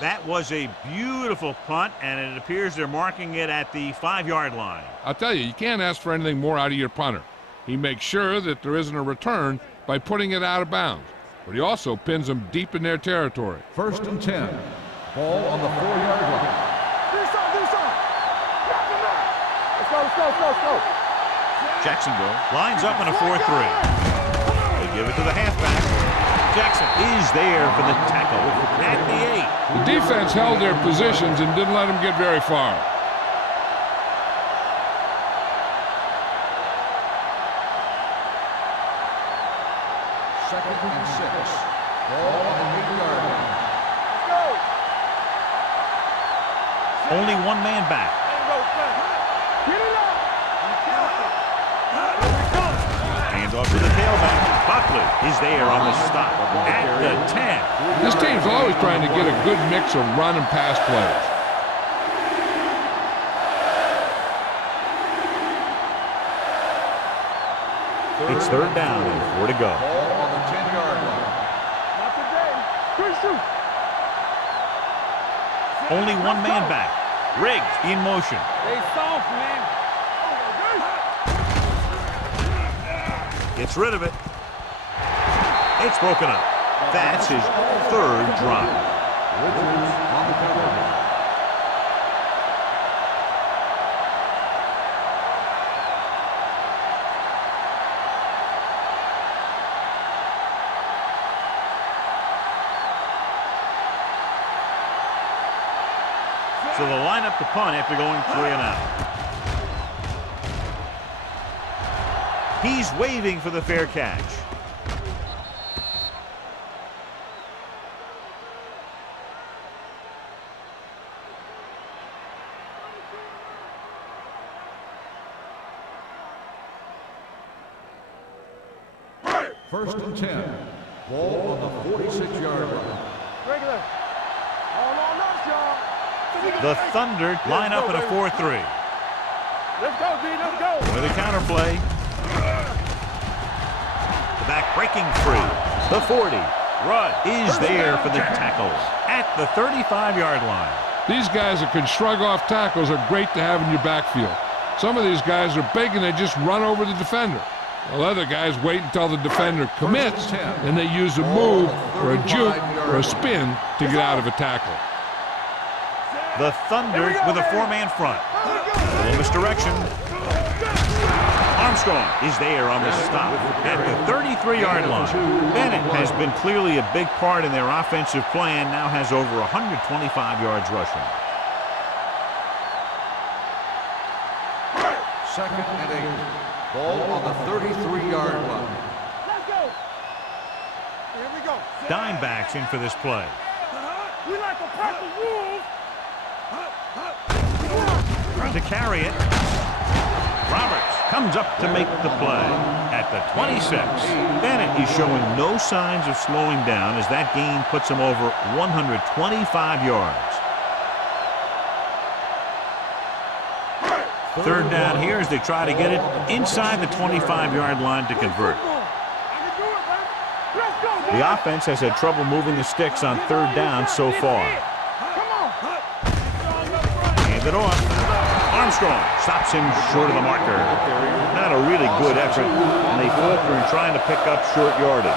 That was a beautiful punt, and it appears they're marking it at the 5-yard line. I'll tell you, you can't ask for anything more out of your punter. He makes sure that there isn't a return by putting it out of bounds, but he also pins them deep in their territory. 1st and 10. Ball on the 4-yard line. Let's go. Jacksonville lines up in a 4-3. They give it to the halfback. Jackson is there for the tackle at the 8. The defense held their positions and didn't let them get very far. Second and 6. Ball on the 8-yard line. Only one man back. Hands off to the tailback. Buckley is there on the stop at the 10. This team's always trying to get a good mix of run and pass plays. It's 3rd down and 4 to go. Ball on the 10-yard line. Only one man back. Riggs in motion. They soft, man. Gets rid of it. It's broken up. That's his 3rd drop. Richards on the cover. So they'll line up the punt after going 3 and out. He's waving for the fair catch. First and 10. Ball on the 46-yard line. Regular. All on us, y'all. The Thunder line up in a 4-3. Let's go, D. Let's go. With a counterplay. The back breaking free. The 40. Rudd is there for the tackle at the 35-yard line. These guys that can shrug off tackles are great to have in your backfield. Some of these guys are big and they just run over the defender. While other guys wait until the defender commits and they use a move or a juke or a spin to get out of a tackle. The Thunder with a 4-man front. A little misdirection. Armstrong is there on the stop at the 33-yard line. Bennett has been clearly a big part in their offensive plan, now has over 125 yards rushing. 2nd and 8. Ball on the 33-yard line. Let's go. Here we go. Dimebacks in for this play. We like a purple wolf. To carry it. Roberts comes up to make the play at the 26. Bennett is showing no signs of slowing down as that gain puts him over 125 yards. 3rd down here as they try to get it inside the 25-yard line to convert. The offense has had trouble moving the sticks on 3rd down so far. Hand it off. Armstrong stops him short of the marker. Not a really good effort, and they falter in trying to pick up short yardage.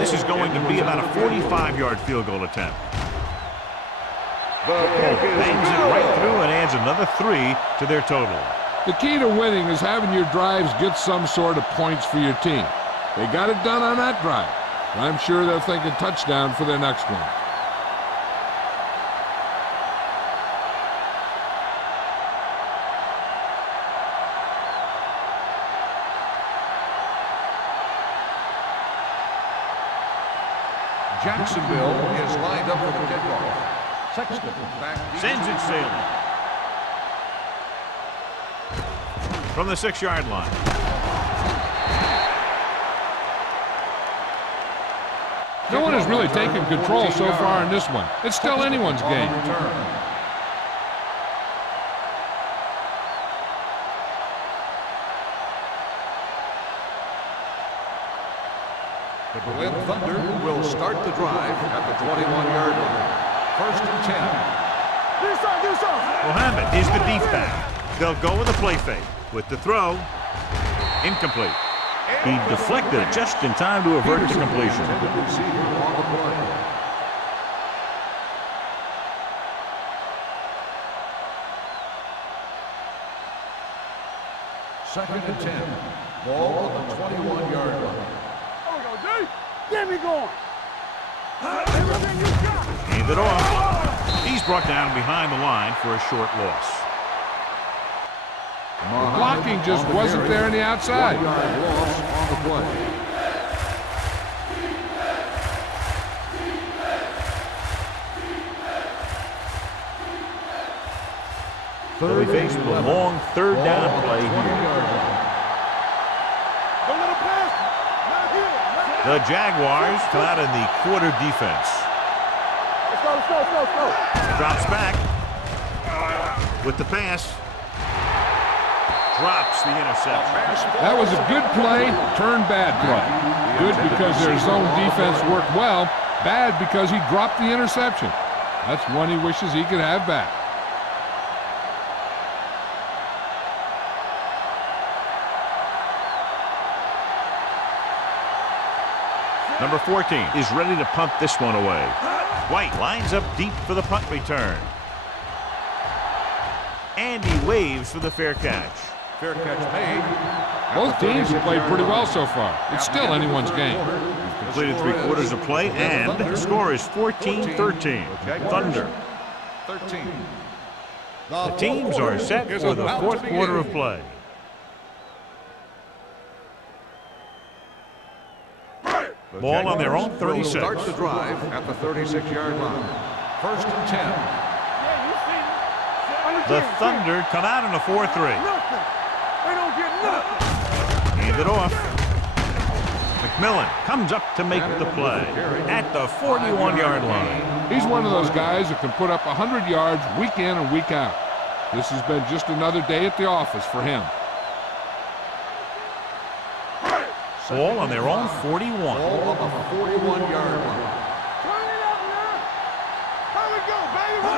This is going to be about a 45-yard field goal attempt. Bangs it right through and adds another 3 to their total. The key to winning is having your drives get some sort of points for your team. They got it done on that drive. I'm sure they're thinking touchdown for their next one. Jacksonville is lined up for the kickoff. Sexton back deep. Sends it sailing. From the 6-yard line. No one has really taken control so far in this one. It's still anyone's game. The Berlin Thunder will start the drive at the 21-yard line. 1st and 10. Mohammed is the deep back. They'll go with a play fake. With the throw, incomplete. He deflected it just in time to avert the completion. Receiver on the play. Second and 10. Ball on the 21-yard line. Get me going. Hand it off. He's brought down behind the line for a short loss. Blocking just wasn't there on the outside. 1-yard loss on the play. So we face a long 3rd down play here. The Jaguars come out in the quarter defense. Let's go. Drops back with the pass. Drops the interception. That was a good play, turned bad play. Good because their zone defense worked well. Bad because he dropped the interception. That's one he wishes he could have back. Number 14 is ready to punt this one away. White lines up deep for the punt return. And he waves for the fair catch. Fair catch made. Both teams have played pretty well so far. It's still anyone's game. Completed 3 quarters of play, and the score is 14-13. Thunder. 13. The teams are set for the 4th quarter of play. Ball on their own 36. Start the drive at the 36-yard line. 1st and 10. The Thunder come out in a 4-3. They don't get nothing. Hand it off. McMillan comes up to make the play at the 41-yard line. He's one of those guys that can put up 100 yards week in and week out. This has been just another day at the office for him. Ball on their own 41. Ball on the 41-yard line.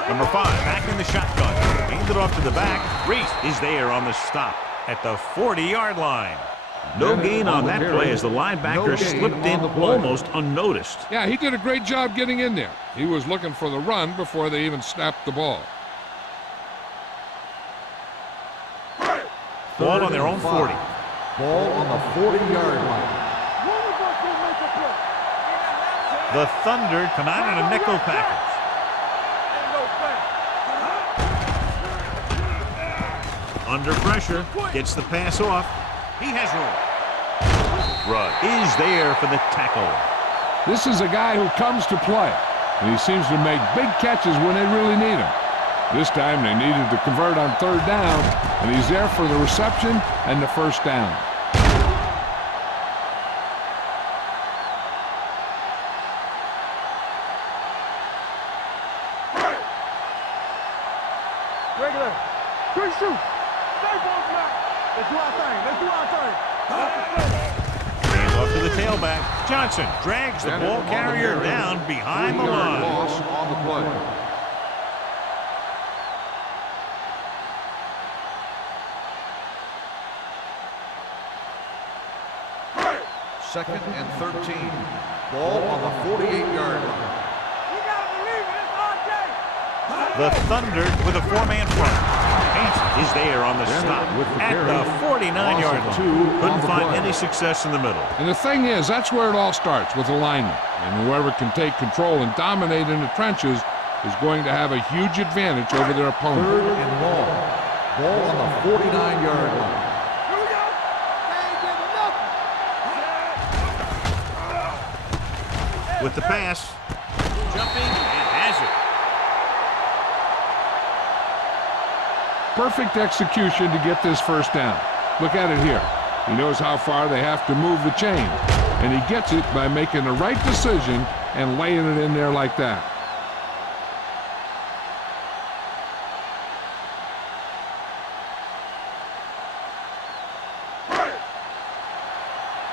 Number 5 back in the shotgun. Handed off to the back. Reese is there on the stop at the 40-yard line. No gain on that play as the linebacker slipped in almost unnoticed. Yeah, he did a great job getting in there. He was looking for the run before they even snapped the ball. Ball on their own 40. Ball on the 40-yard line. The Thunder come out in a nickel package. Under pressure, gets the pass off. He has room. Rudd is there for the tackle. This is a guy who comes to play, and he seems to make big catches when they really need him. This time they needed to convert on 3rd down, and he's there for the reception and the 1st down. Regular. Quick shoot. Stay both now. Let's do our thing. Hand off to the tailback. Johnson drags the ball carrier down behind the line. Loss on the play. Second and 13. Ball on the 48-yard line. You gotta believe it. It's our day. The Thunder with a 4-man front. Hansen is there on the stop at the 49-yard line. Couldn't find any success in the middle. And the thing is, that's where it all starts, with alignment. And whoever can take control and dominate in the trenches is going to have a huge advantage over their opponent. 3rd and long. Ball on the 49-yard line. Here we go. They ain't getting nothing. With the pass, jumping and has it. Perfect execution to get this first down. Look at it here. He knows how far they have to move the chain, and he gets it by making the right decision and laying it in there like that.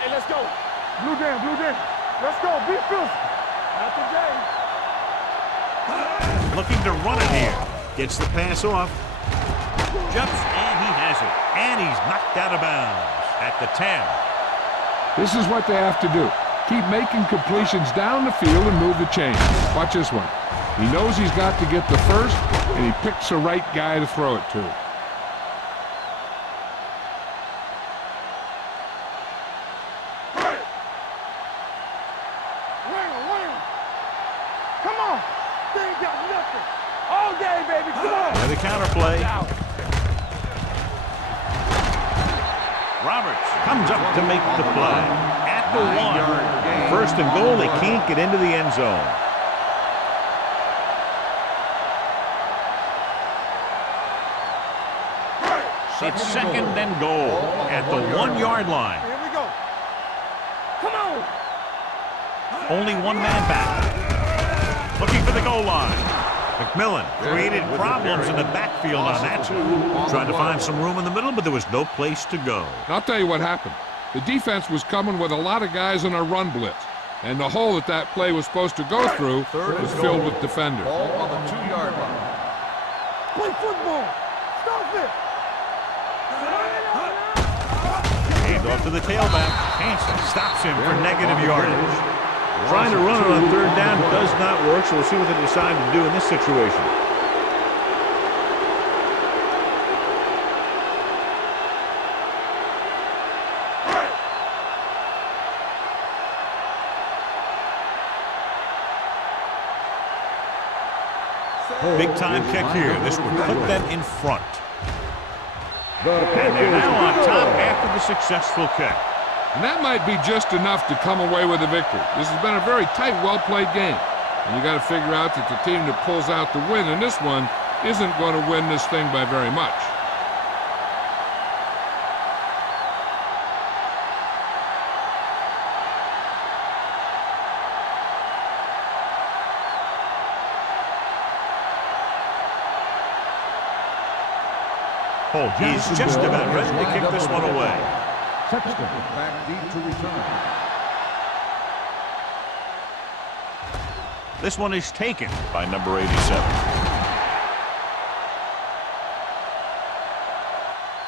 Hey, let's go. Blue down, blue down. Let's go. Be fierce. Not today. Looking to run it here. Gets the pass off. Jumps, and he has it. And he's knocked out of bounds at the 10. This is what they have to do. Keep making completions down the field and move the chain. Watch this one. He knows he's got to get the first, and he picks the right guy to throw it to. Win. Come on. They ain't got nothing. All day, baby. Come on. And the counter play. Roberts comes up to make the play at the 1. 1st and goal. They can't get into the end zone. It's 2nd and goal at the 1-yard line. Here we go. Come on. Only one man back. Looking for the goal line. McMillan created problems in the backfield on that. Trying to find some room in the middle, but there was no place to go. And I'll tell you what happened. The defense was coming with a lot of guys in a run blitz, and the hole that play was supposed to go through was filled with defenders. Ball on the 2-yard line. Play football. Stop it. Hand off to the tailback. Hansen stops him for negative yardage. Trying to run it on 3rd down does not work, so we'll see what they decide to do in this situation. Big-time kick here. This would put them in front. And they're now on top after the successful kick. And that might be just enough to come away with a victory. This has been a very tight, well-played game. And you got to figure out that the team that pulls out the win in this one isn't going to win this thing by very much. He's just about ready to kick this one away. Back deep to return. This one is taken by number 87.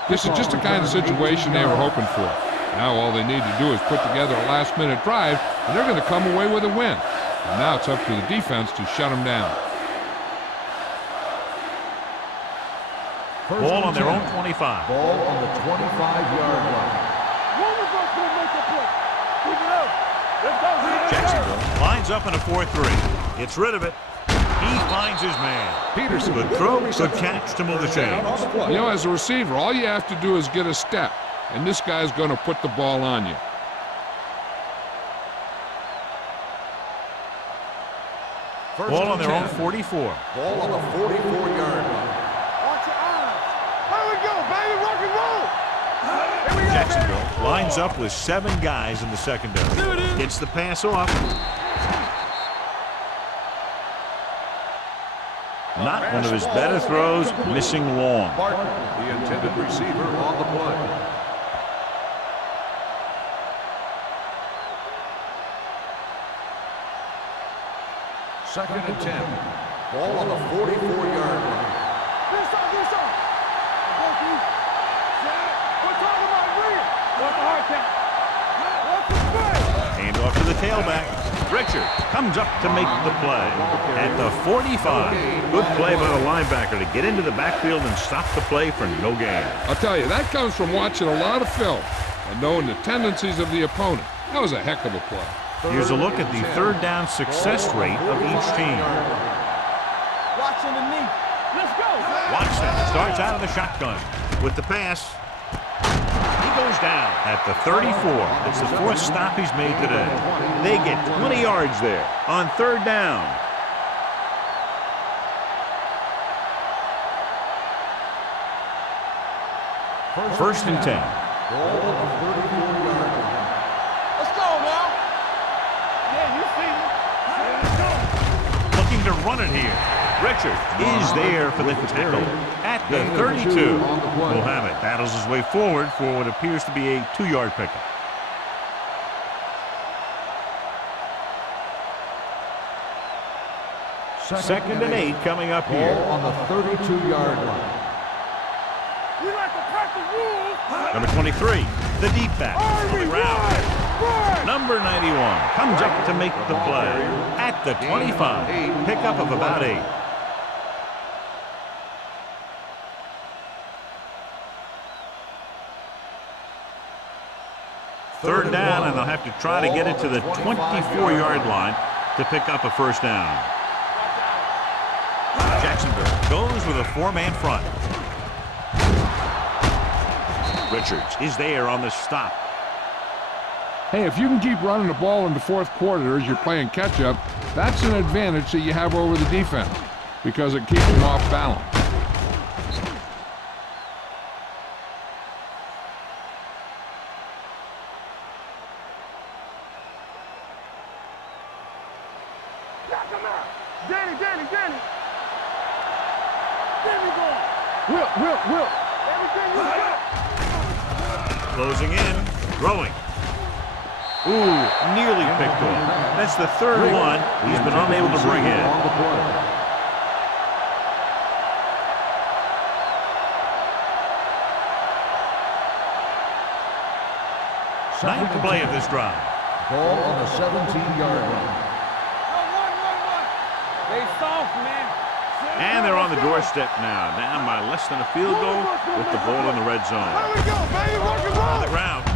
This is just the kind of situation they were hoping for. Now all they need to do is put together a last-minute drive, and they're going to come away with a win. And now it's up to the defense to shut them down. Ball on their own 25. Ball on the 25-yard line. One of us will make a play. Keep it up. Let's go. Jacksonville lines up in a 4-3. Gets rid of it. He finds his man. Peterson. Good throw, good catch to move the chains. You know, as a receiver, all you have to do is get a step, and this guy's going to put the ball on you. Ball on their own 44. Ball on the 44-yard line. Watch your eyes. Here we go, baby. Rock and roll. Here we go, Jacksonville lines up with 7 guys in the secondary. Gets the pass off. Not one of his better throws, missing long. Barton, the intended receiver, on the play. Second and 10. Ball on the 44-yard line. This side. We're talking about real. What's the hard count? What's the play? Hand off to the tailback. Richard comes up to make the play at the 45. Good play by the linebacker to get into the backfield and stop the play for no gain. I'll tell you, that comes from watching a lot of film and knowing the tendencies of the opponent. That was a heck of a play. Here's a look at the third down success rate of each team. Watch underneath. Let's go. Watson starts out of the shotgun with the pass. He goes down at the 34. It's the fourth stop he's made today. They get 20 yards there on third down. First and 10. Let's go now. Yeah, you see me. Looking to run it here. Richard is there for the tackle at the 32. Mohammed battles his way forward for what appears to be a 2-yard pickup. Second and 8 coming up here. On the 32-yard line. We like to practice rules. Number 23, the deep back. On the ground. Number 91 comes up to make the play at the 25. Pickup of about 8. Third down, and they'll have to try to get it to the 24-yard line to pick up a first down. Jacksonville goes with a 4-man front. Richards is there on the stop. Hey, if you can keep running the ball in the fourth quarter as you're playing catch-up, that's an advantage that you have over the defense because it keeps them off balance. Will. Everything you got. Closing in, throwing. Ooh, nearly picked off. That's the third one he's been unable to bring in. Ninth play of this drive. Ball on the 17-yard line. They soft, man. And they're on the doorstep now, down by less than a field goal with the ball in the red zone. There we go, baby. Rock and roll. On the ground.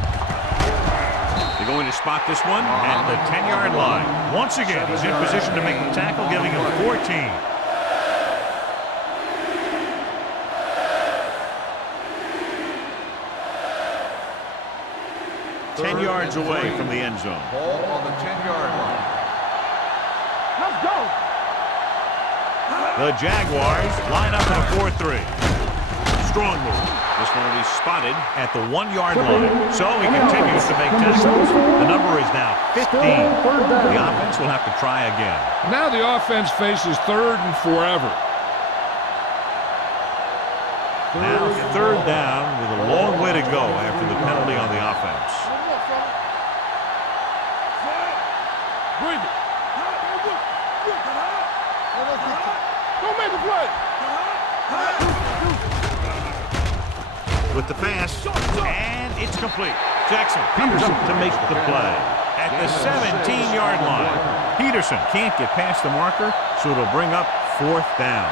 They're going to spot this one at the 10-yard line. Once again, he's in position to make the tackle, giving him 14. Ten yards away from the end zone. Ball on the 10-yard line. Let's go. The Jaguars line up in a 4-3. Strong move. This one will be spotted at the 1-yard line. So he continues to make tackles. The number is now 15. The offense will have to try again. Now the offense faces third and forever. Now third down with a long way to go after the penalty on the offense. Bring it. Don't make a play. With the pass, and it's complete. Jackson Peterson to make the play at the 17-yard line. Peterson can't get past the marker, so it'll bring up fourth down.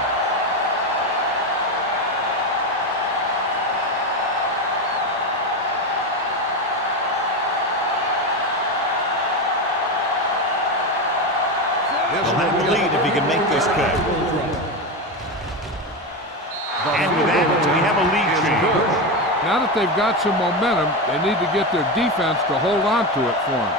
He'll have the lead if he can make this pick. And with that, we have a lead change. Now that they've got some momentum, they need to get their defense to hold on to it for them.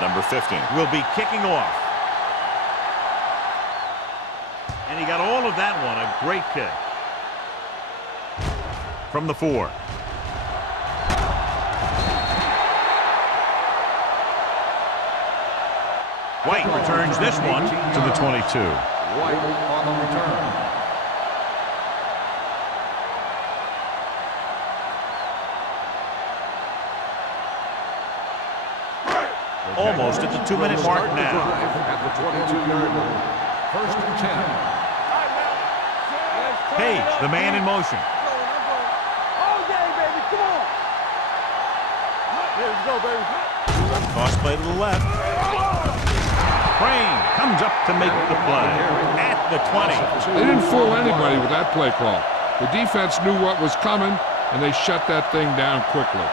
Number 15 will be kicking off. And he got all of that one. A great kick. From the 4. White returns this one to the 22. White on the return. almost at the 2-minute mark Start the now. drive at the 22-yard line. First and 10. Page, the man in motion. All day, baby. Come on. Here we go, baby. Toss play to the left. Crane comes up to make the play at the 20. They didn't fool anybody with that play call. The defense knew what was coming, and they shut that thing down quickly.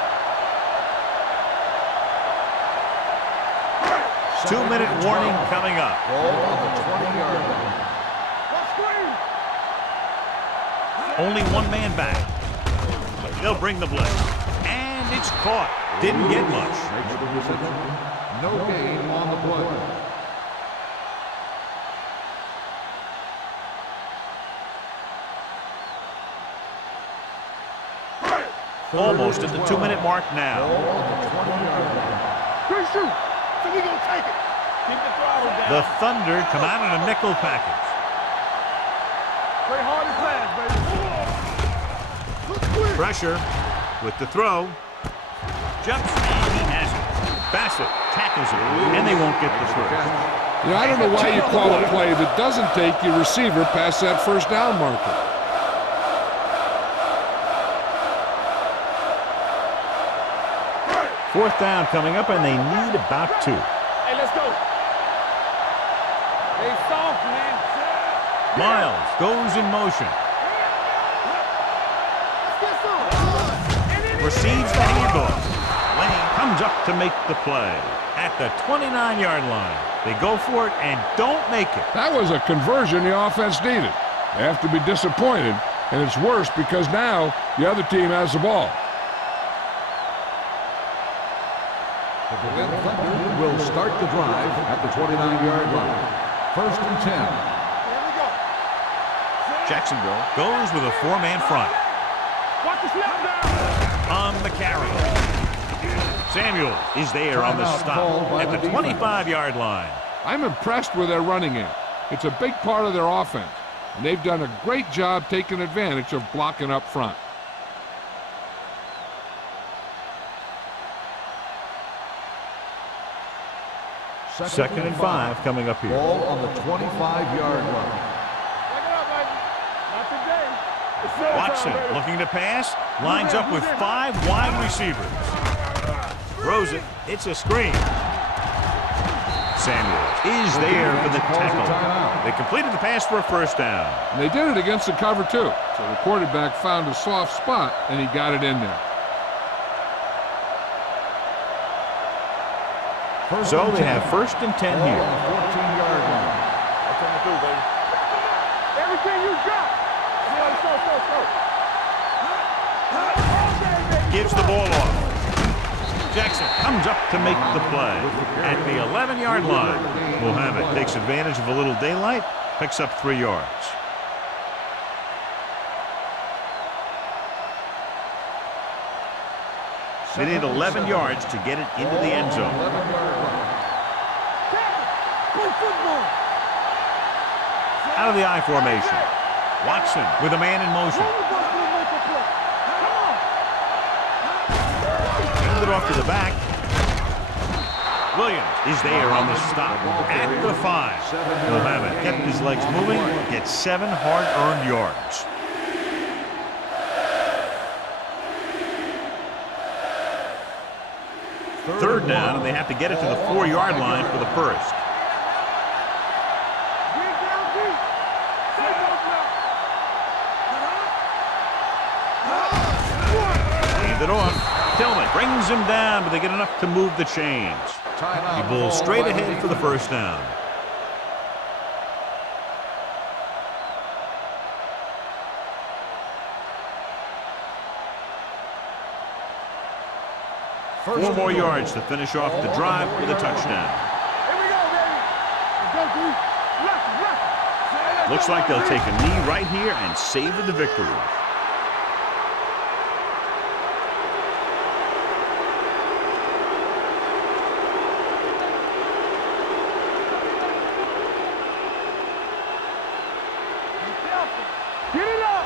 2-minute warning coming up. Ball on the 20-yard line. Only one man back. They'll bring the blitz. And it's caught. Didn't get much. Makes the reception. No gain on the play. Almost at the 2-minute mark now. Ball on the 20-yard line. Good shoot. So we gonna take it. Keep the throttle down. The Thunder come out in a nickel package. Play hard and fast, baby. Pressure with the throw. Jumps and he has it. Bassett tackles it, and they won't get the first. You know, I don't know why you call a play that doesn't take your receiver past that first down marker. Fourth down coming up, and they need about 2. Hey, let's go. Hey, soft, man. Miles goes in motion. Receives the handoff. Lane comes up to make the play at the 29-yard line. They go for it and don't make it. That was a conversion the offense needed. They have to be disappointed, and it's worse because now the other team has the ball. The Berlin Thunder will start the drive at the 29-yard line. First and 10. Here we go. Jacksonville goes with a 4-man front. Watch the snap down. On the carry. Samuel is there on the stop at the 25-yard line. I'm impressed with their running game. It's a big part of their offense, and they've done a great job taking advantage of blocking up front. Second and 5 coming up here. Ball on the 25-yard line. Back it up, baby. Not today. It's showtime, Watson baby. looking to pass. Lines up with 5 wide receivers. Throws it. It's a screen. Samuels is there for the tackle. They completed the pass for a first down. And they did it against the cover, too. So the quarterback found a soft spot, and he got it in there. So they have first and 10 Ball here. on the 14-yard line. That's what we do, baby. Everything you got. Go. Gives the ball off. Jackson comes up to make the play at the 11-yard line. Mohammed takes advantage of a little daylight, picks up 3 yards. They need 11 yards to get it into the end zone. 11-yard line. Play football. Out of the I formation. Watson with a man in motion. Hand it off to the back. Williams is there on the stop at the 5. Mohammed kept his legs moving, gets 7 hard-earned yards. Third down, and they have to get it to the 4-yard line for the first. Hand it off. Tillman brings him down, but they get enough to move the chains. He pulls straight ahead for the first down. Four more yards to finish off the drive with a touchdown. Here we go, baby. Let's go, Looks like they'll take a knee right here and savor the victory. Get it up.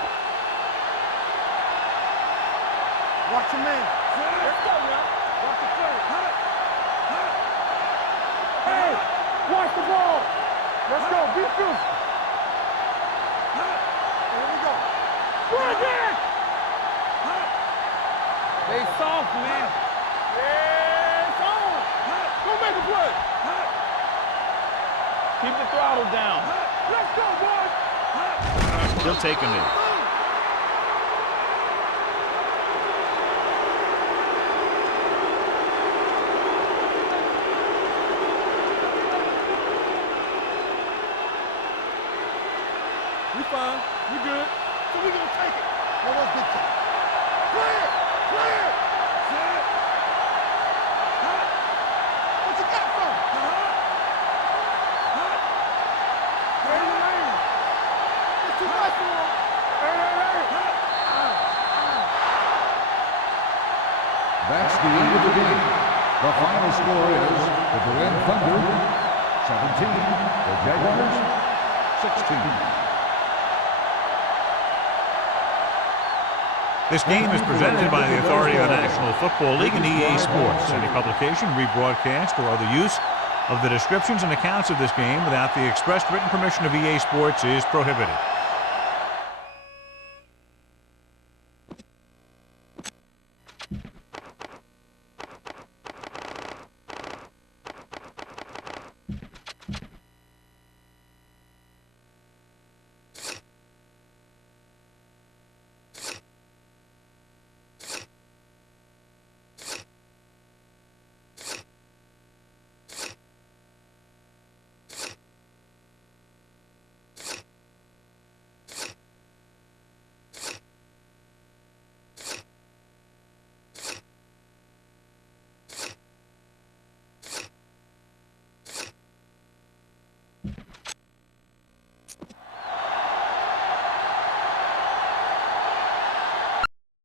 Watch your man. Let's go now. Watch the play. Hey, watch the ball. Let's go. Be fierce. Here we go. Bring it! They soft, man. Yeah, it's on. Go make a play. Keep the throttle down. Let's go, boys. He'll take a knee. We fine. We good. So we gonna take it. What was big time? Clear! Clear! Set! What you got from? Stay in the lane. It's too much for him. Hey! That's the end of the game. The final score is the Berlin Thunder 17, the Jaguars 16. This game is presented by the authority of the National Football League and EA Sports. Any publication, rebroadcast, or other use of the descriptions and accounts of this game without the express written permission of EA Sports is prohibited.